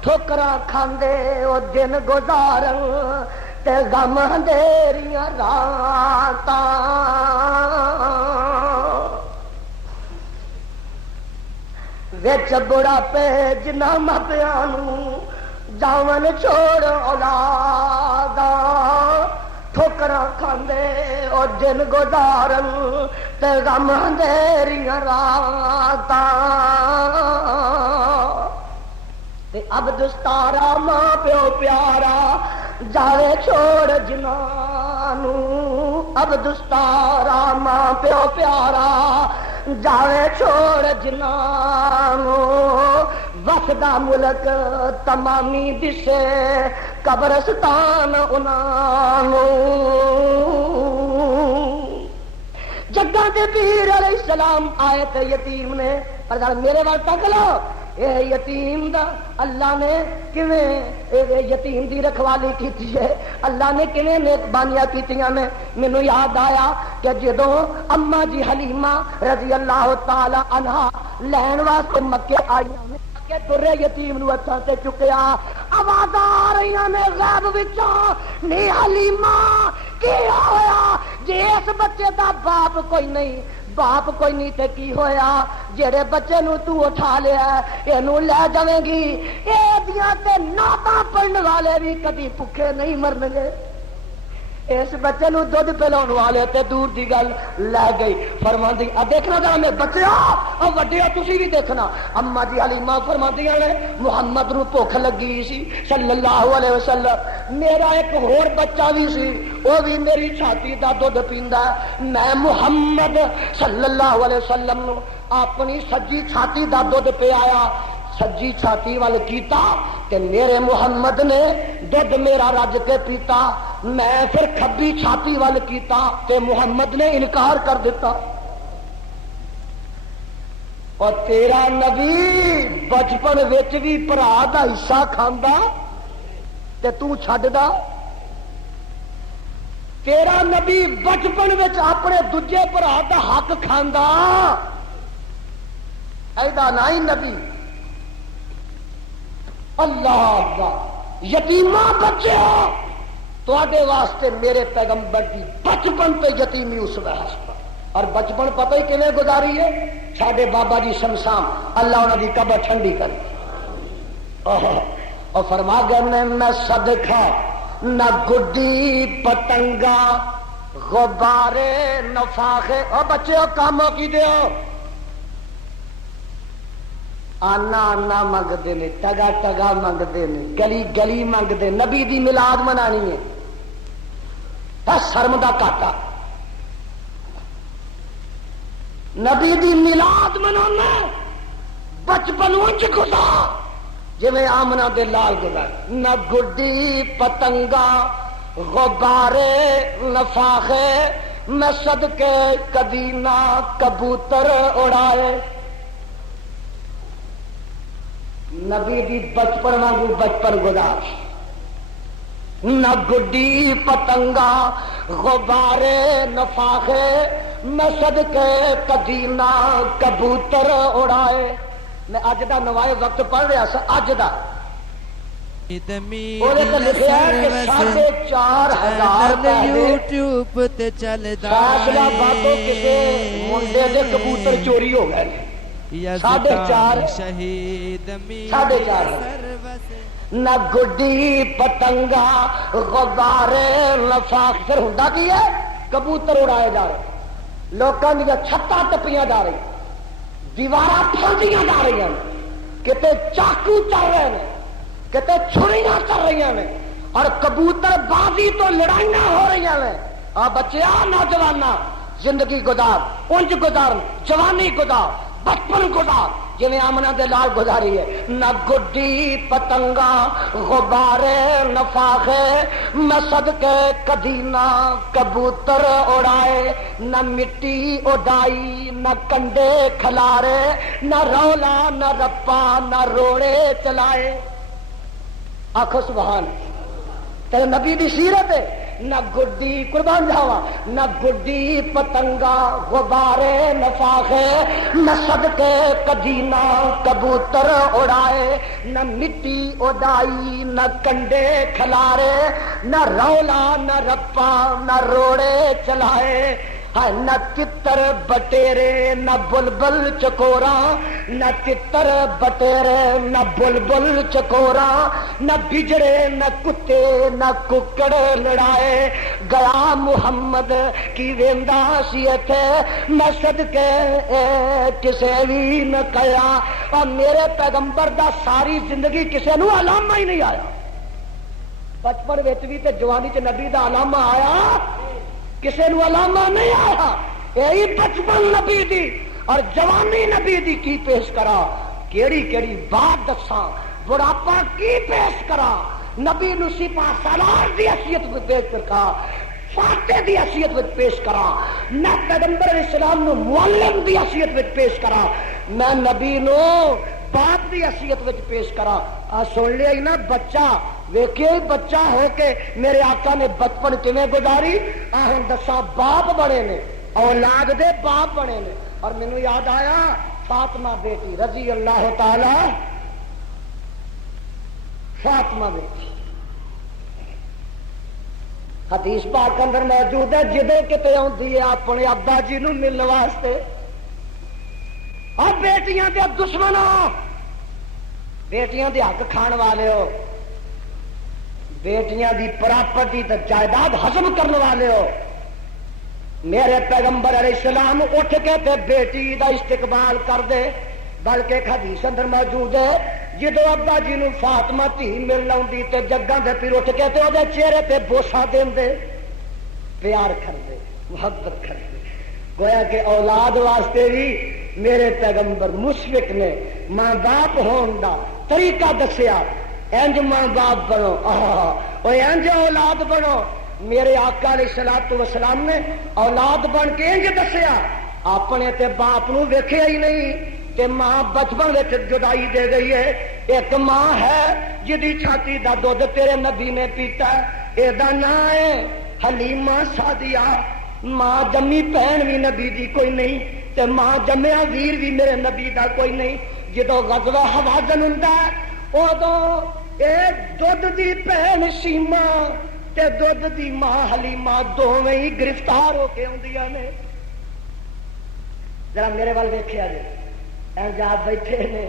ٹھوکراں کھاندے او دن گزارن تے غم اندھیریاں راتاں وچ بڑھاپے جنہاں ماپیاں نوں جاون چھوڑ اولادا ٹھوکراں کھاندے او دن گزارن تے غم اندھیریاں راتاں تے اب دستارا ماں پیو پیارا جاوے چھوڑ جنہاں نوں اب دستارا ماں پیو پیارا جاوے چھوڑ جنہاں نوں وفدا ملک تمامی دسے قبرستان انہاں نوں جگہ دے پیر علیہ السلام آئے تے یتیم نے پر میرے وال تک لو اے یتیم دا اللہ نے کیویں یتیم دی رکھوالی کیتی ہے اللہ نے کیویں نیک بانیاں کیتیاں نے مینوں یاد آیا کہ جدوں اما جی حلیمہ رضی اللہ تعالی عنہا لین واسطے مکے آئیاں نے کہ درے یتیم نو ہتھاں تے چکیا آواز آ رہی نے غیب وچوں نی حلیمہ کی ہویا جے اس بچے دا باپ کوئی نہیں باپ کوئی نہیں تے کی ہویا جڑے بچے نو تو اٹھا لیا اینو لے جاویں گی اے دیاں تے نعتاں پڑھن والے بھی کدی بھکھے نہیں مرن گے اس بچے نو دودھ پلاؤن والے تے دور دی گل لے گئی فرماندی ا دیکھنا ذرا میں بچیا او وڈیا تسی بھی دیکھنا اما جی حلیمہ فرماندیاں نے محمد نو بھوک لگی سی صلی اللہ علیہ وسلم میرا ایک ہور بچہ بھی سی وہ بھی میری چھاتی دا دودھ پیندا میں محمد صلی اللہ علیہ وسلم نو اپنی سجی چھاتی دا دودھ پیا سجی چھاتی وال کیتا کہ میرے محمد نے دودھ میرا رج کے پیتا میں پھر کھبی چھاتی وال کیتا تے محمد نے انکار کر دیتا اور تیرا نبی بچپن وچ بھی بھرا دا حصہ کھاندا تے تو چھڈدا تیرا نبی بچپن وچ اپنے دوجے بھرا دا حق کھاندا ایدا نہیں نبی اللہ اللہ یتیمہ بچے ہو تواڈے واسطے میرے پیغمبر کی بچپن پہ یتیمی اس واسطے اور بچپن پتہ ہی کیویں گزاری ہے ساڈے بابا جی شمشام اللہ انہاں دی قبر ٹھنڈی کرے اور فرما گئے میں صدقہ نہ گڈی پتنگا غبارے نفاخے او بچے کام کی دیو آنا آنا منگتے ہیں ٹگا ٹگا منگتے ہیں گلی گلی منگتے نبی دی میلاد منانی ہے بس شرم دا کاٹا نبی دی میلاد منانا بچپن انج گزار جی میں آمنا دے لال گزار نہ گڈی پتنگا غبارے نفاخے میں صدقے کدی نہ کبوتر اڑائے نبی دی بچپن وانگو بچپن گزار نہ گڈی پتنگا غبارے نفاخے میں صدقے کدی نہ کبوتر اڑائے میں اج دا نوائے وقت پڑھ رہا سا اج دا یوٹیوب تے چلدا منڈے دے کبوتر چوری ہو گئے 4:30 شہید 4:30 نہ گڈی پتنگا غبارے لفاق پھر ہوندا کی ہے کبوتر اڑائے جا رہے لوکاں دی چھتاں ٹپیاں جا رہی دیواراں پھلدیاں جا رہی ہیں کتے چاقو چل رہے ہیں کتے چھریاں چل رہی ہیں اور کبوتر بازی تو لڑائیاں ہو رہی ہیں آ بچیا نوجوانا زندگی گزار انج گزار جوانی گزار بچپن گزار جویں آمنہ دے لال گزاری ہے، نہ گڈی پتنگا غبارے نفاخے، میں صدقے کدی نہ کبوتر اڑائے، نہ مٹی اڑائی نہ کنڈے کھلارے، نہ رولا نہ رپا نہ روڑے چلائے۔ آخو سبحان، تیرے نبی دی سیرت ہے، نہ گڈی قربان جاوا، نہ گڈی پتنگا غبارے نفاخے، نہ صدقے کدی نہ کبوتر اڑائے، نہ مٹی اڑائی نہ کنڈے کھلارے، نہ رولا نہ رپا نہ روڑے چلائے، نہ تتر بٹیرے نہ بلبل چکورا، نہ تتر بٹیرے نہ بلبل چکورا، نہ بجڑے نہ کتے نہ ککڑ لڑائے، گیا محمد کی ویندا سی تے میں صدقے کسے بھی نہ کیا، اور میرے پیغمبر دا ساری زندگی کسے نو علامہ ہی نہیں آیا، بچپن وچ بھی تے جوانی چ نبی دا علامہ آیا، کسے نو علامہ نہیں آیا، یہی بچپن نبی دی اور جوانی نبی دی کی پیش کرا، کیڑی کیڑی بات دساں، بڑھاپا کی پیش کرا، نبی نو سپاہ سالار دی حیثیت میں پیش کرا، فاتح دی حیثیت میں پیش کرا، میں پیغمبر علیہ السلام نو معلم دی حیثیت میں پیش کرا، میں نبی نو باپ دی حیثیت میں پیش کرا۔ سن لیا ہی نا بچہ، ویکھے بچہ ہو کے میرے آقا نے بچپن کیویں گزاری، ہن دساں باپ بنے نے، اولاد دے باپ بنے نے، اور مینوں یاد آیا فاطمہ بیٹی رضی اللہ تعالی، فاطمہ بیٹی حدیث پاک اندر موجود ہے، جدے کتے آندی ہے اپنے ابا جی نو ملنے واسطے، اور بیٹیاں دے دشمنوں، بیٹیاں دے حق کھان والے ہو، بیٹیاں دی پراپرٹی تے جائیداد ہضم کرنے والے ہو، میرے پیغمبر علیہ السلام اٹھ کے تے بیٹی دا استقبال کر دے، بلکہ ایک حدیث اندر موجود ہے جدو ابا جی نو فاطمہ تھی مل آؤندی تے جگاں تے پھر اٹھ کے تے او دے چہرے تے بوسا دیندے، پیار کر دے، محبت کر دے، گویا کہ اولاد واسطے بھی میرے پیغمبر مشفق نے ماں باپ ہون دا طریقہ دسیا، انج ماں باپ بنو، انج اولاد بنو۔ میرے آقا علیہ الصلوۃ والسلام نے اولاد بن کے انج دسیا، اپنے تے باپ نو ویکھیا ہی نہیں، تے ماں بچپن وچ جدائی دے گئی ہے، ایک ماں ہے جدی چھاتی دا دودھ تیرے نبی نے پیتا ہے، اے دا نام ہے حلیمہ سعدیہ، ماں جمی بہن بھی نبی دی کوئی نہیں، تے ماں جمیا ویر بھی میرے نبی دا کوئی نہیں، جدو غزوہ حوازن ہوندا ہے ادو اے دودھ دی بہن سیما تے دودھ دی ماں حلیمہ دوویں ہی گرفتار ہو کے آندیاں نے، ذرا میرے وال ویکھیا جی، انجاد بیٹھے نے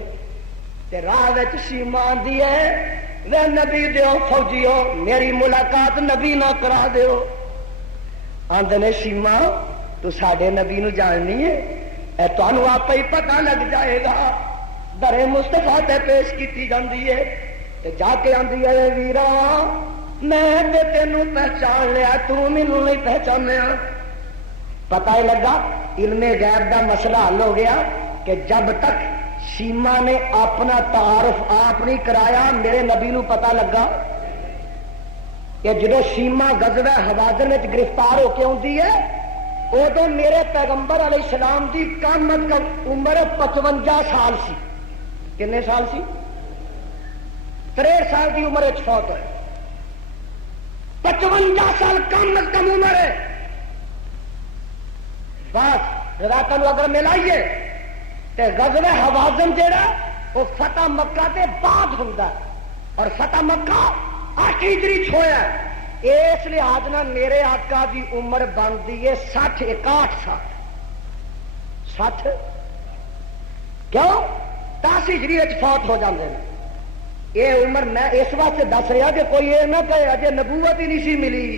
تے راہ وچ سیما آندی ہے، وے نبی دیو فوجیو میری ملاقات نبی نہ کرا دیو، آندے نے سیما تو ساڈے نبی نو جاننی ہے، اے تانوں آپ ہی پتہ لگ جائے گا، در مصطفیٰ تے پیش کیتی جاندی ہے، تے جا کے آندی ہے ویرا میں تے تینوں پہچان لیا، تو مینوں نہیں پہچانیا، پتہ ہی لگا علم غیب دا مسئلہ حل ہو گیا کہ جب تک سیما نے اپنا تعارف آپ نہیں کرایا میرے نبی نو پتہ لگا کہ جدو سیما غزوہ حوازن وچ گرفتار ہو کے آندی ہے، ادو میرے پیغمبر علیہ السلام دی کم از کم عمر 55 سال سی، کنے سال سی؟ 63 سال کی عمر وچ فوت ہوئے، 55 سال کم از کم عمر ہے، بس روایتوں اگر ملائیے تے غزوہ حوازن جیڑا وہ فتح مکہ دے بعد ہوندا ہے، اور فتح مکہ 8 ہجری چھویا، اس لحاظ نہ میرے آقا دی عمر بنتی ہے 60-61 سال، 60 کیوں 10 ہجری وچ فوت ہو جاندے ہیں، یہ عمر میں اس واسطے دس رہا کہ کوئی یہ نہ کہے اجے نبوت ہی نہیں سی ملی،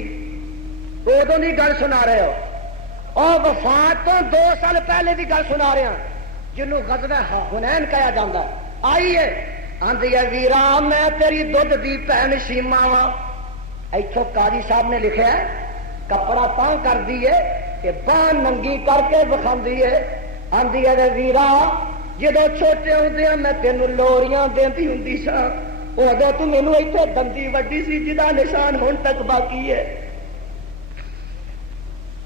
ادوں کی گل سنا رہے ہو، اور وفات تو 2 سال پہلے کی گل سنا رہے ہیں جنوں غزوہ حنین کہا جاتا ہے، آئیے آندی ہے ویرا میں تیری دودھ دی بہن سیما وا، ایتھوں قاضی صاحب نے لکھا ہے کپڑا تاں کر دیے کہ باں ننگی کر کے بکھاندی ہے، آندی ہے ویرا جدو چھوٹے ہوندے میں تینوں لوریاں دیندی ہوندی سا، وہ اگر تو مینوں ایتھے دندی وڈی سی جدا نشان ہن تک باقی ہے۔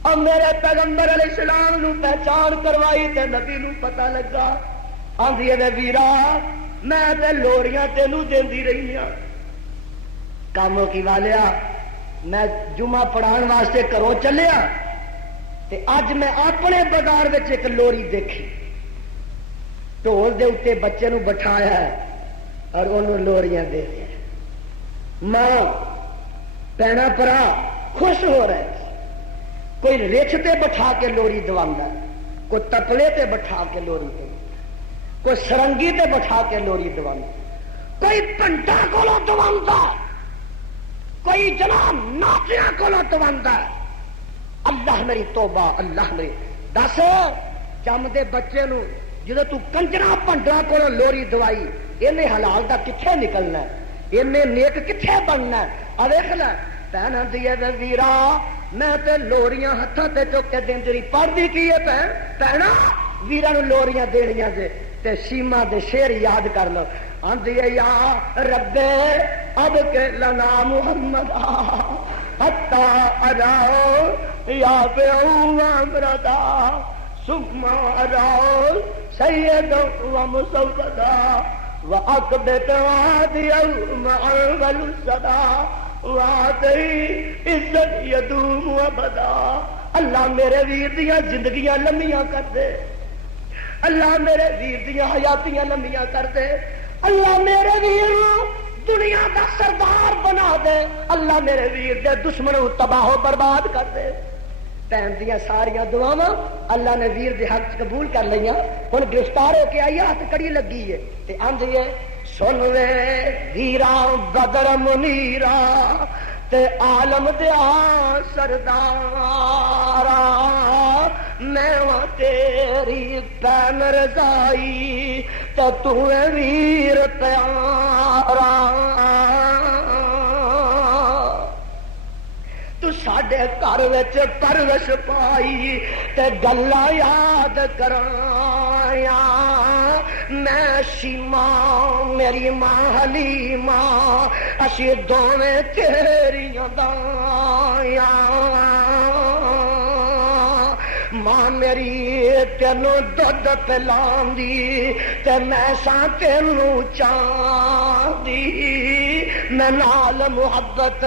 اب میرے پیغمبر علیہ السلام نو پہچان کروائی تے نبی نو پتہ لگا، آندی اے ویرا میں تے لوریاں تینوں دیندی رہی ہاں، کاموں کی والیا میں جمعہ پڑھان واسطے گھروں چلیا تے اج میں اپنے بازار وچ ایک لوری دیکھی، ڈھول دے اتنے بچے نو بٹھایا ہے اور انہوں لوریاں دے دیا، ماں پینا پرا خوش ہو رہے، کوئی رچھ تے بٹھا کے لوری دواندا، کوئی تپلے تے بٹھا کے لوری دے، کوئی سرنگی تے بٹھا کے لوری دواندا، کوئی پنڈا کولوں دواندا، کوئی جناب ناچیاں کولوں دواندا۔ اللہ میری توبہ، اللہ میری دس جمدے بچے نو جدو تو کنجرا پنڈا کولوں لوری دوائی، انہیں حلال دا کتھے نکلنا ہے، انہیں نیک کتھے بننا ہے؟ اور دیکھ لے بہن آندی ہے ویرا میں تے لوریاں ہتھاں تے چک کے دینجری پڑھدی کی ہے بہنا ویرا نو لوریاں دینیاں جے تے سیما دے شعر یاد کر لو، آندی ہے یا رب اب کے لنا محمد حتی اراؤ یا بیعو امردا ثم اراؤ سید و مسودا وَأَقْبِتْ وَعَدِيَوْ مَعَوَلُ الصَّدَى وَعَدِي عِزَّتْ يَدُومُ وَبَدَا۔ اللہ میرے ویر دیاں زندگیاں لمبیاں کر دے، اللہ میرے ویر دیاں حیاتیاں لمبیاں کر دے، اللہ میرے ویر دنیا کا سردار بنا دے، اللہ میرے ویر دے دشمنوں تباہ و برباد کر دے۔ پہن دیا ساریا دعاواں اللہ نے ویر دے حق قبول کر لیا، ہن گرفتار ہو کے آئی ہاتھ کڑی لگی ہے تے آندی ہے سن وے ویرا بدر منیرا تے عالم دیا سردارا، میں وہاں تیری پین رضائی تے تو ویر پیارا، تو ساڈے گھر وچ پرورش پائی تے گلاں یاد کرایا، میں شیما میری ماں حلیمہ اسی دوویں تیریاں دایاں، ماں میری تینوں دودھ پلاندی تے میں ساں تینوں چاندی، میں نال محبت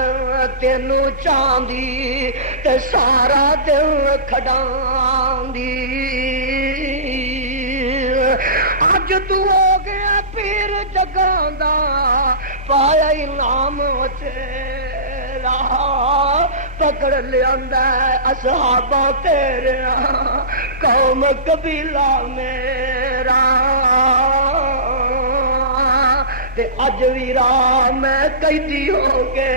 تینوں چاندی تے سارا دل کھڈاندی، اج تو ہو گیا پیر جگاں دا پایا انعام تیرا، پکڑ لیاندا اصحابہ تیرا قوم قبیلہ میرا، تے اج ویرا میں قیدی ہو کے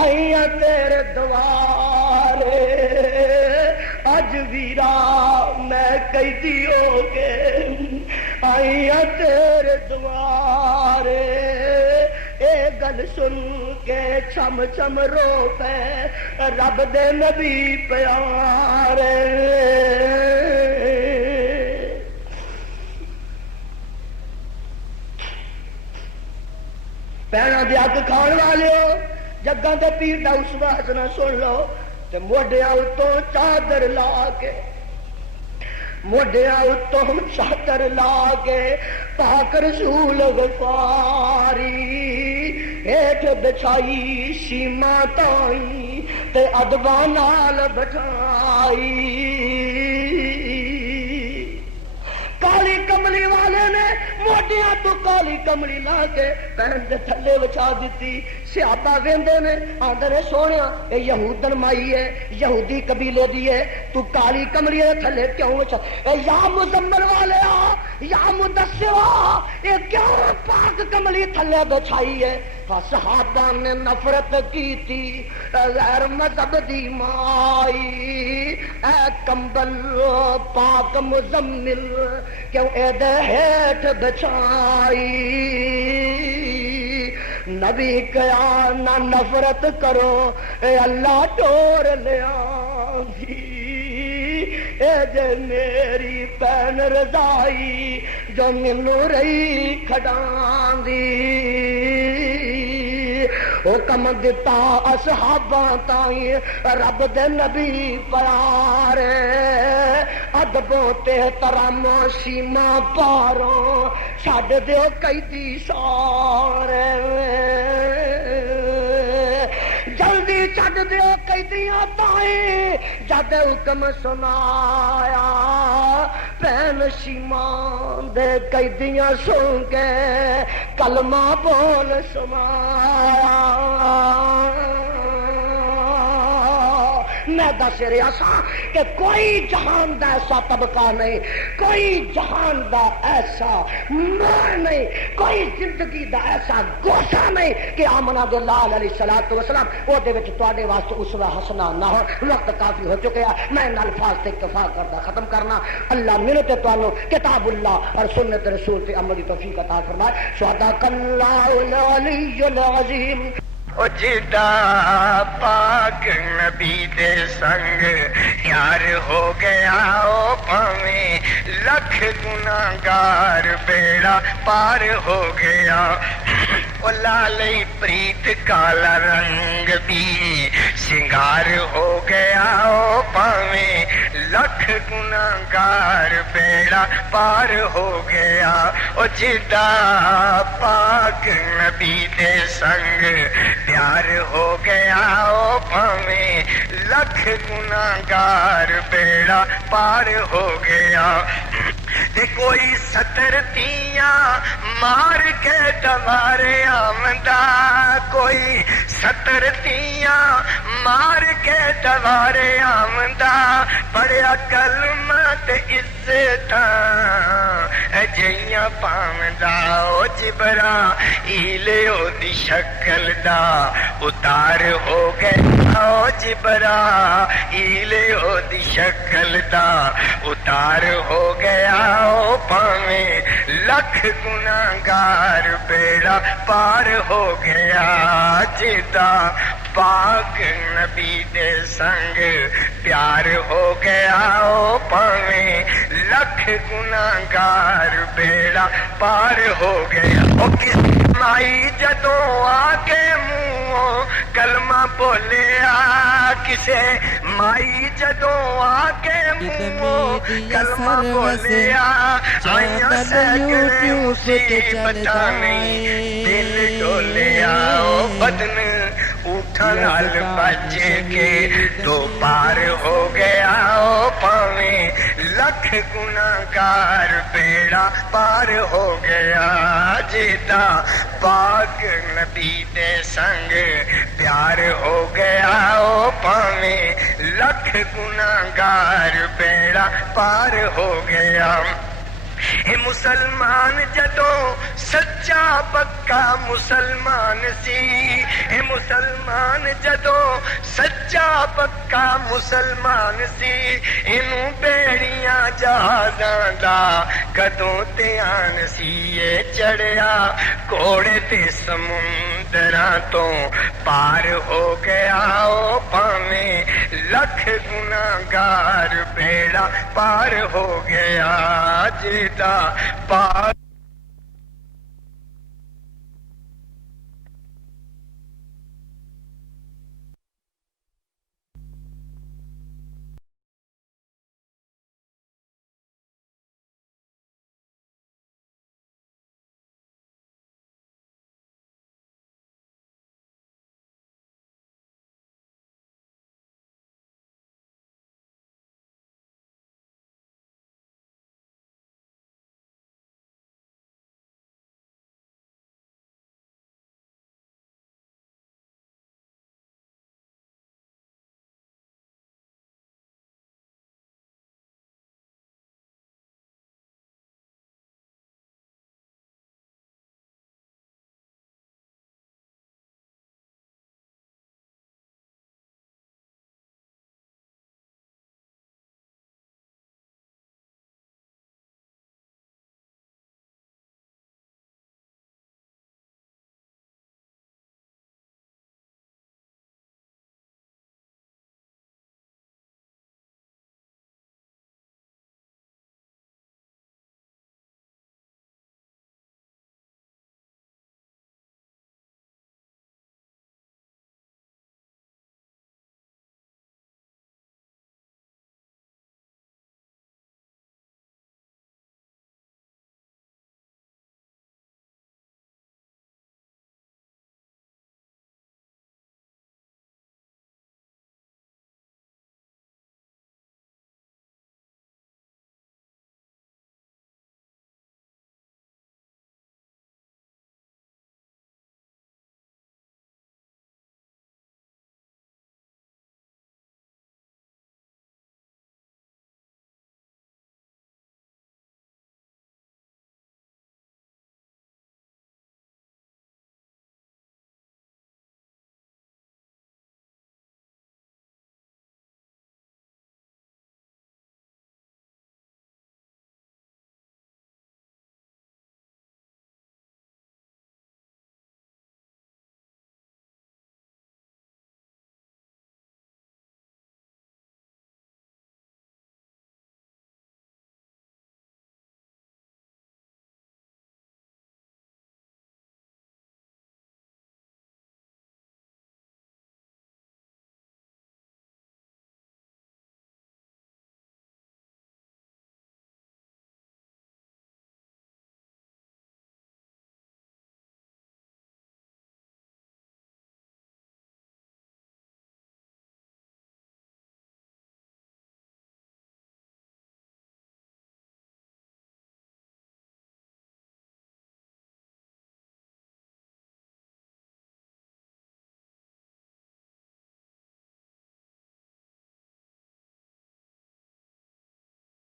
آئی ہاں تیرے دوارے، اج ویرا میں قیدی ہو کے آئی ہاں تیرے دوارے، اے گل سن کے چھم چھم رو پے رب دے نبی پیارے۔ پیروں دے اگ کھان والےو جگاں دے پیر دا اسوا حسنا سن لو تے موڈیاں اتوں چادر لا کے، موڈیاں اتوں چادر لا کے پاک رسول غفاری ہیٹھ بچھائی شیما تائی تے ادباں نال بٹھائی، کالی کملی والے نے موڈیاں تو کالی کملی لا کے پہن دے تھلے وچھا دیتی، صحابہ ویندے نے آندے نے سونیا اے یہودن مائی ہے، یہودی قبیلے دی ہے، تو کالی کملی دے تھلے کیوں وچھا، اے یا مزمل والے آ یا مدثرا اے کیوں پاک کملی تھلے بچھائی ہے؟ صحابہ نے نفرت کی تھی غیر مذہب دی مائی، اے کمبل پاک مزمل کیوں اے دے ہیٹھ بچھائی، نبی کیا نہ نفرت کرو اے اللہ ٹور لیا گی، اے جے میری پین رضائی جو مینوں رہی کھڈاندی حکم دتا اصحاباں تائیں رب دے نبی پیارے ادبوں تے ترامو سیما پاروں چھڈ دیو قیدی سارے جلدی چھڈ دیو قیدیاں تائیں جد حکم سنایا پین شیمان دے قیدیاں سن کے کلمہ بول سمایا میں دس رہا سا کہ کوئی جہان دا ایسا طبقہ نہیں، کوئی جہان دا ایسا موڑ نہیں، کوئی زندگی دا ایسا گوشہ نہیں کہ آمنہ دلال علیہ السلام وہ دے وچ تواڈے واسطے اسوہ حسنہ نہ ہو۔ وقت کافی ہو چکے ہیں، میں ان الفاظ تے اکتفا کردا ختم کرنا۔ اللہ میرے تے تانوں کتاب اللہ اور سنت رسول تے عملی توفیق عطا فرمائے۔ صدق اللہ العلی العظیم۔ او جدا پاک نبی دے سنگ یار ہو گیا او پاویں لکھ گناہگار بیڑا پار ہو گیا او لالی پریت کالا رنگ بھی سنگار ہو گیا او پاویں لکھ گناہگار بیڑا پار ہو گیا او جدا پاک نبی دے سنگ پیار ہو گیا او پاویں لکھ گناہگار بیڑا پار ہو گیا تے کوئی 70 مار کے دوارے آمدہ کوئی 70 مار کے دوارے آمدہ پڑھیا کلمہ تے عزتاں اجیاں پاوندا او جبرائیل او دی شکل دا اتار ہو گیا او جبرائیل او دی شکل دا اتار ہو گیا او پاویں لکھ گناہگار بیڑا پار ہو گیا جدا پاک نبی دے سنگ پیار ہو گیا او پاویں لکھ گناہگار بیڑا پار ہو گیا او کس مائی جدوں آ کے منہوں کلمہ بولیا کسے مائی جدوں آ کے منہوں کلمہ بولیا آئیاں سیکڑے مصیبتاں نہیں دل ڈولیا او بدن اٹھا نال بچ کے تو پار ہو گیا او پاویں لکھ گناہگار بیڑا پار ہو گیا جدا پاک نبی دے سنگ پیار ہو گیا او پاویں لکھ گناہگار بیڑا پار ہو گیا اے مسلمان جدوں سچا پکا مسلمان سی اے مسلمان جدوں سچا پکا مسلمان سی اینوں بیڑیاں جہازاں دا کدوں دھیان سی اے چڑھیا گھوڑے تے سمندراں تو پار ہو گیا او پاویں لکھ گناہگار بیڑا پار ہو گیا جدا پار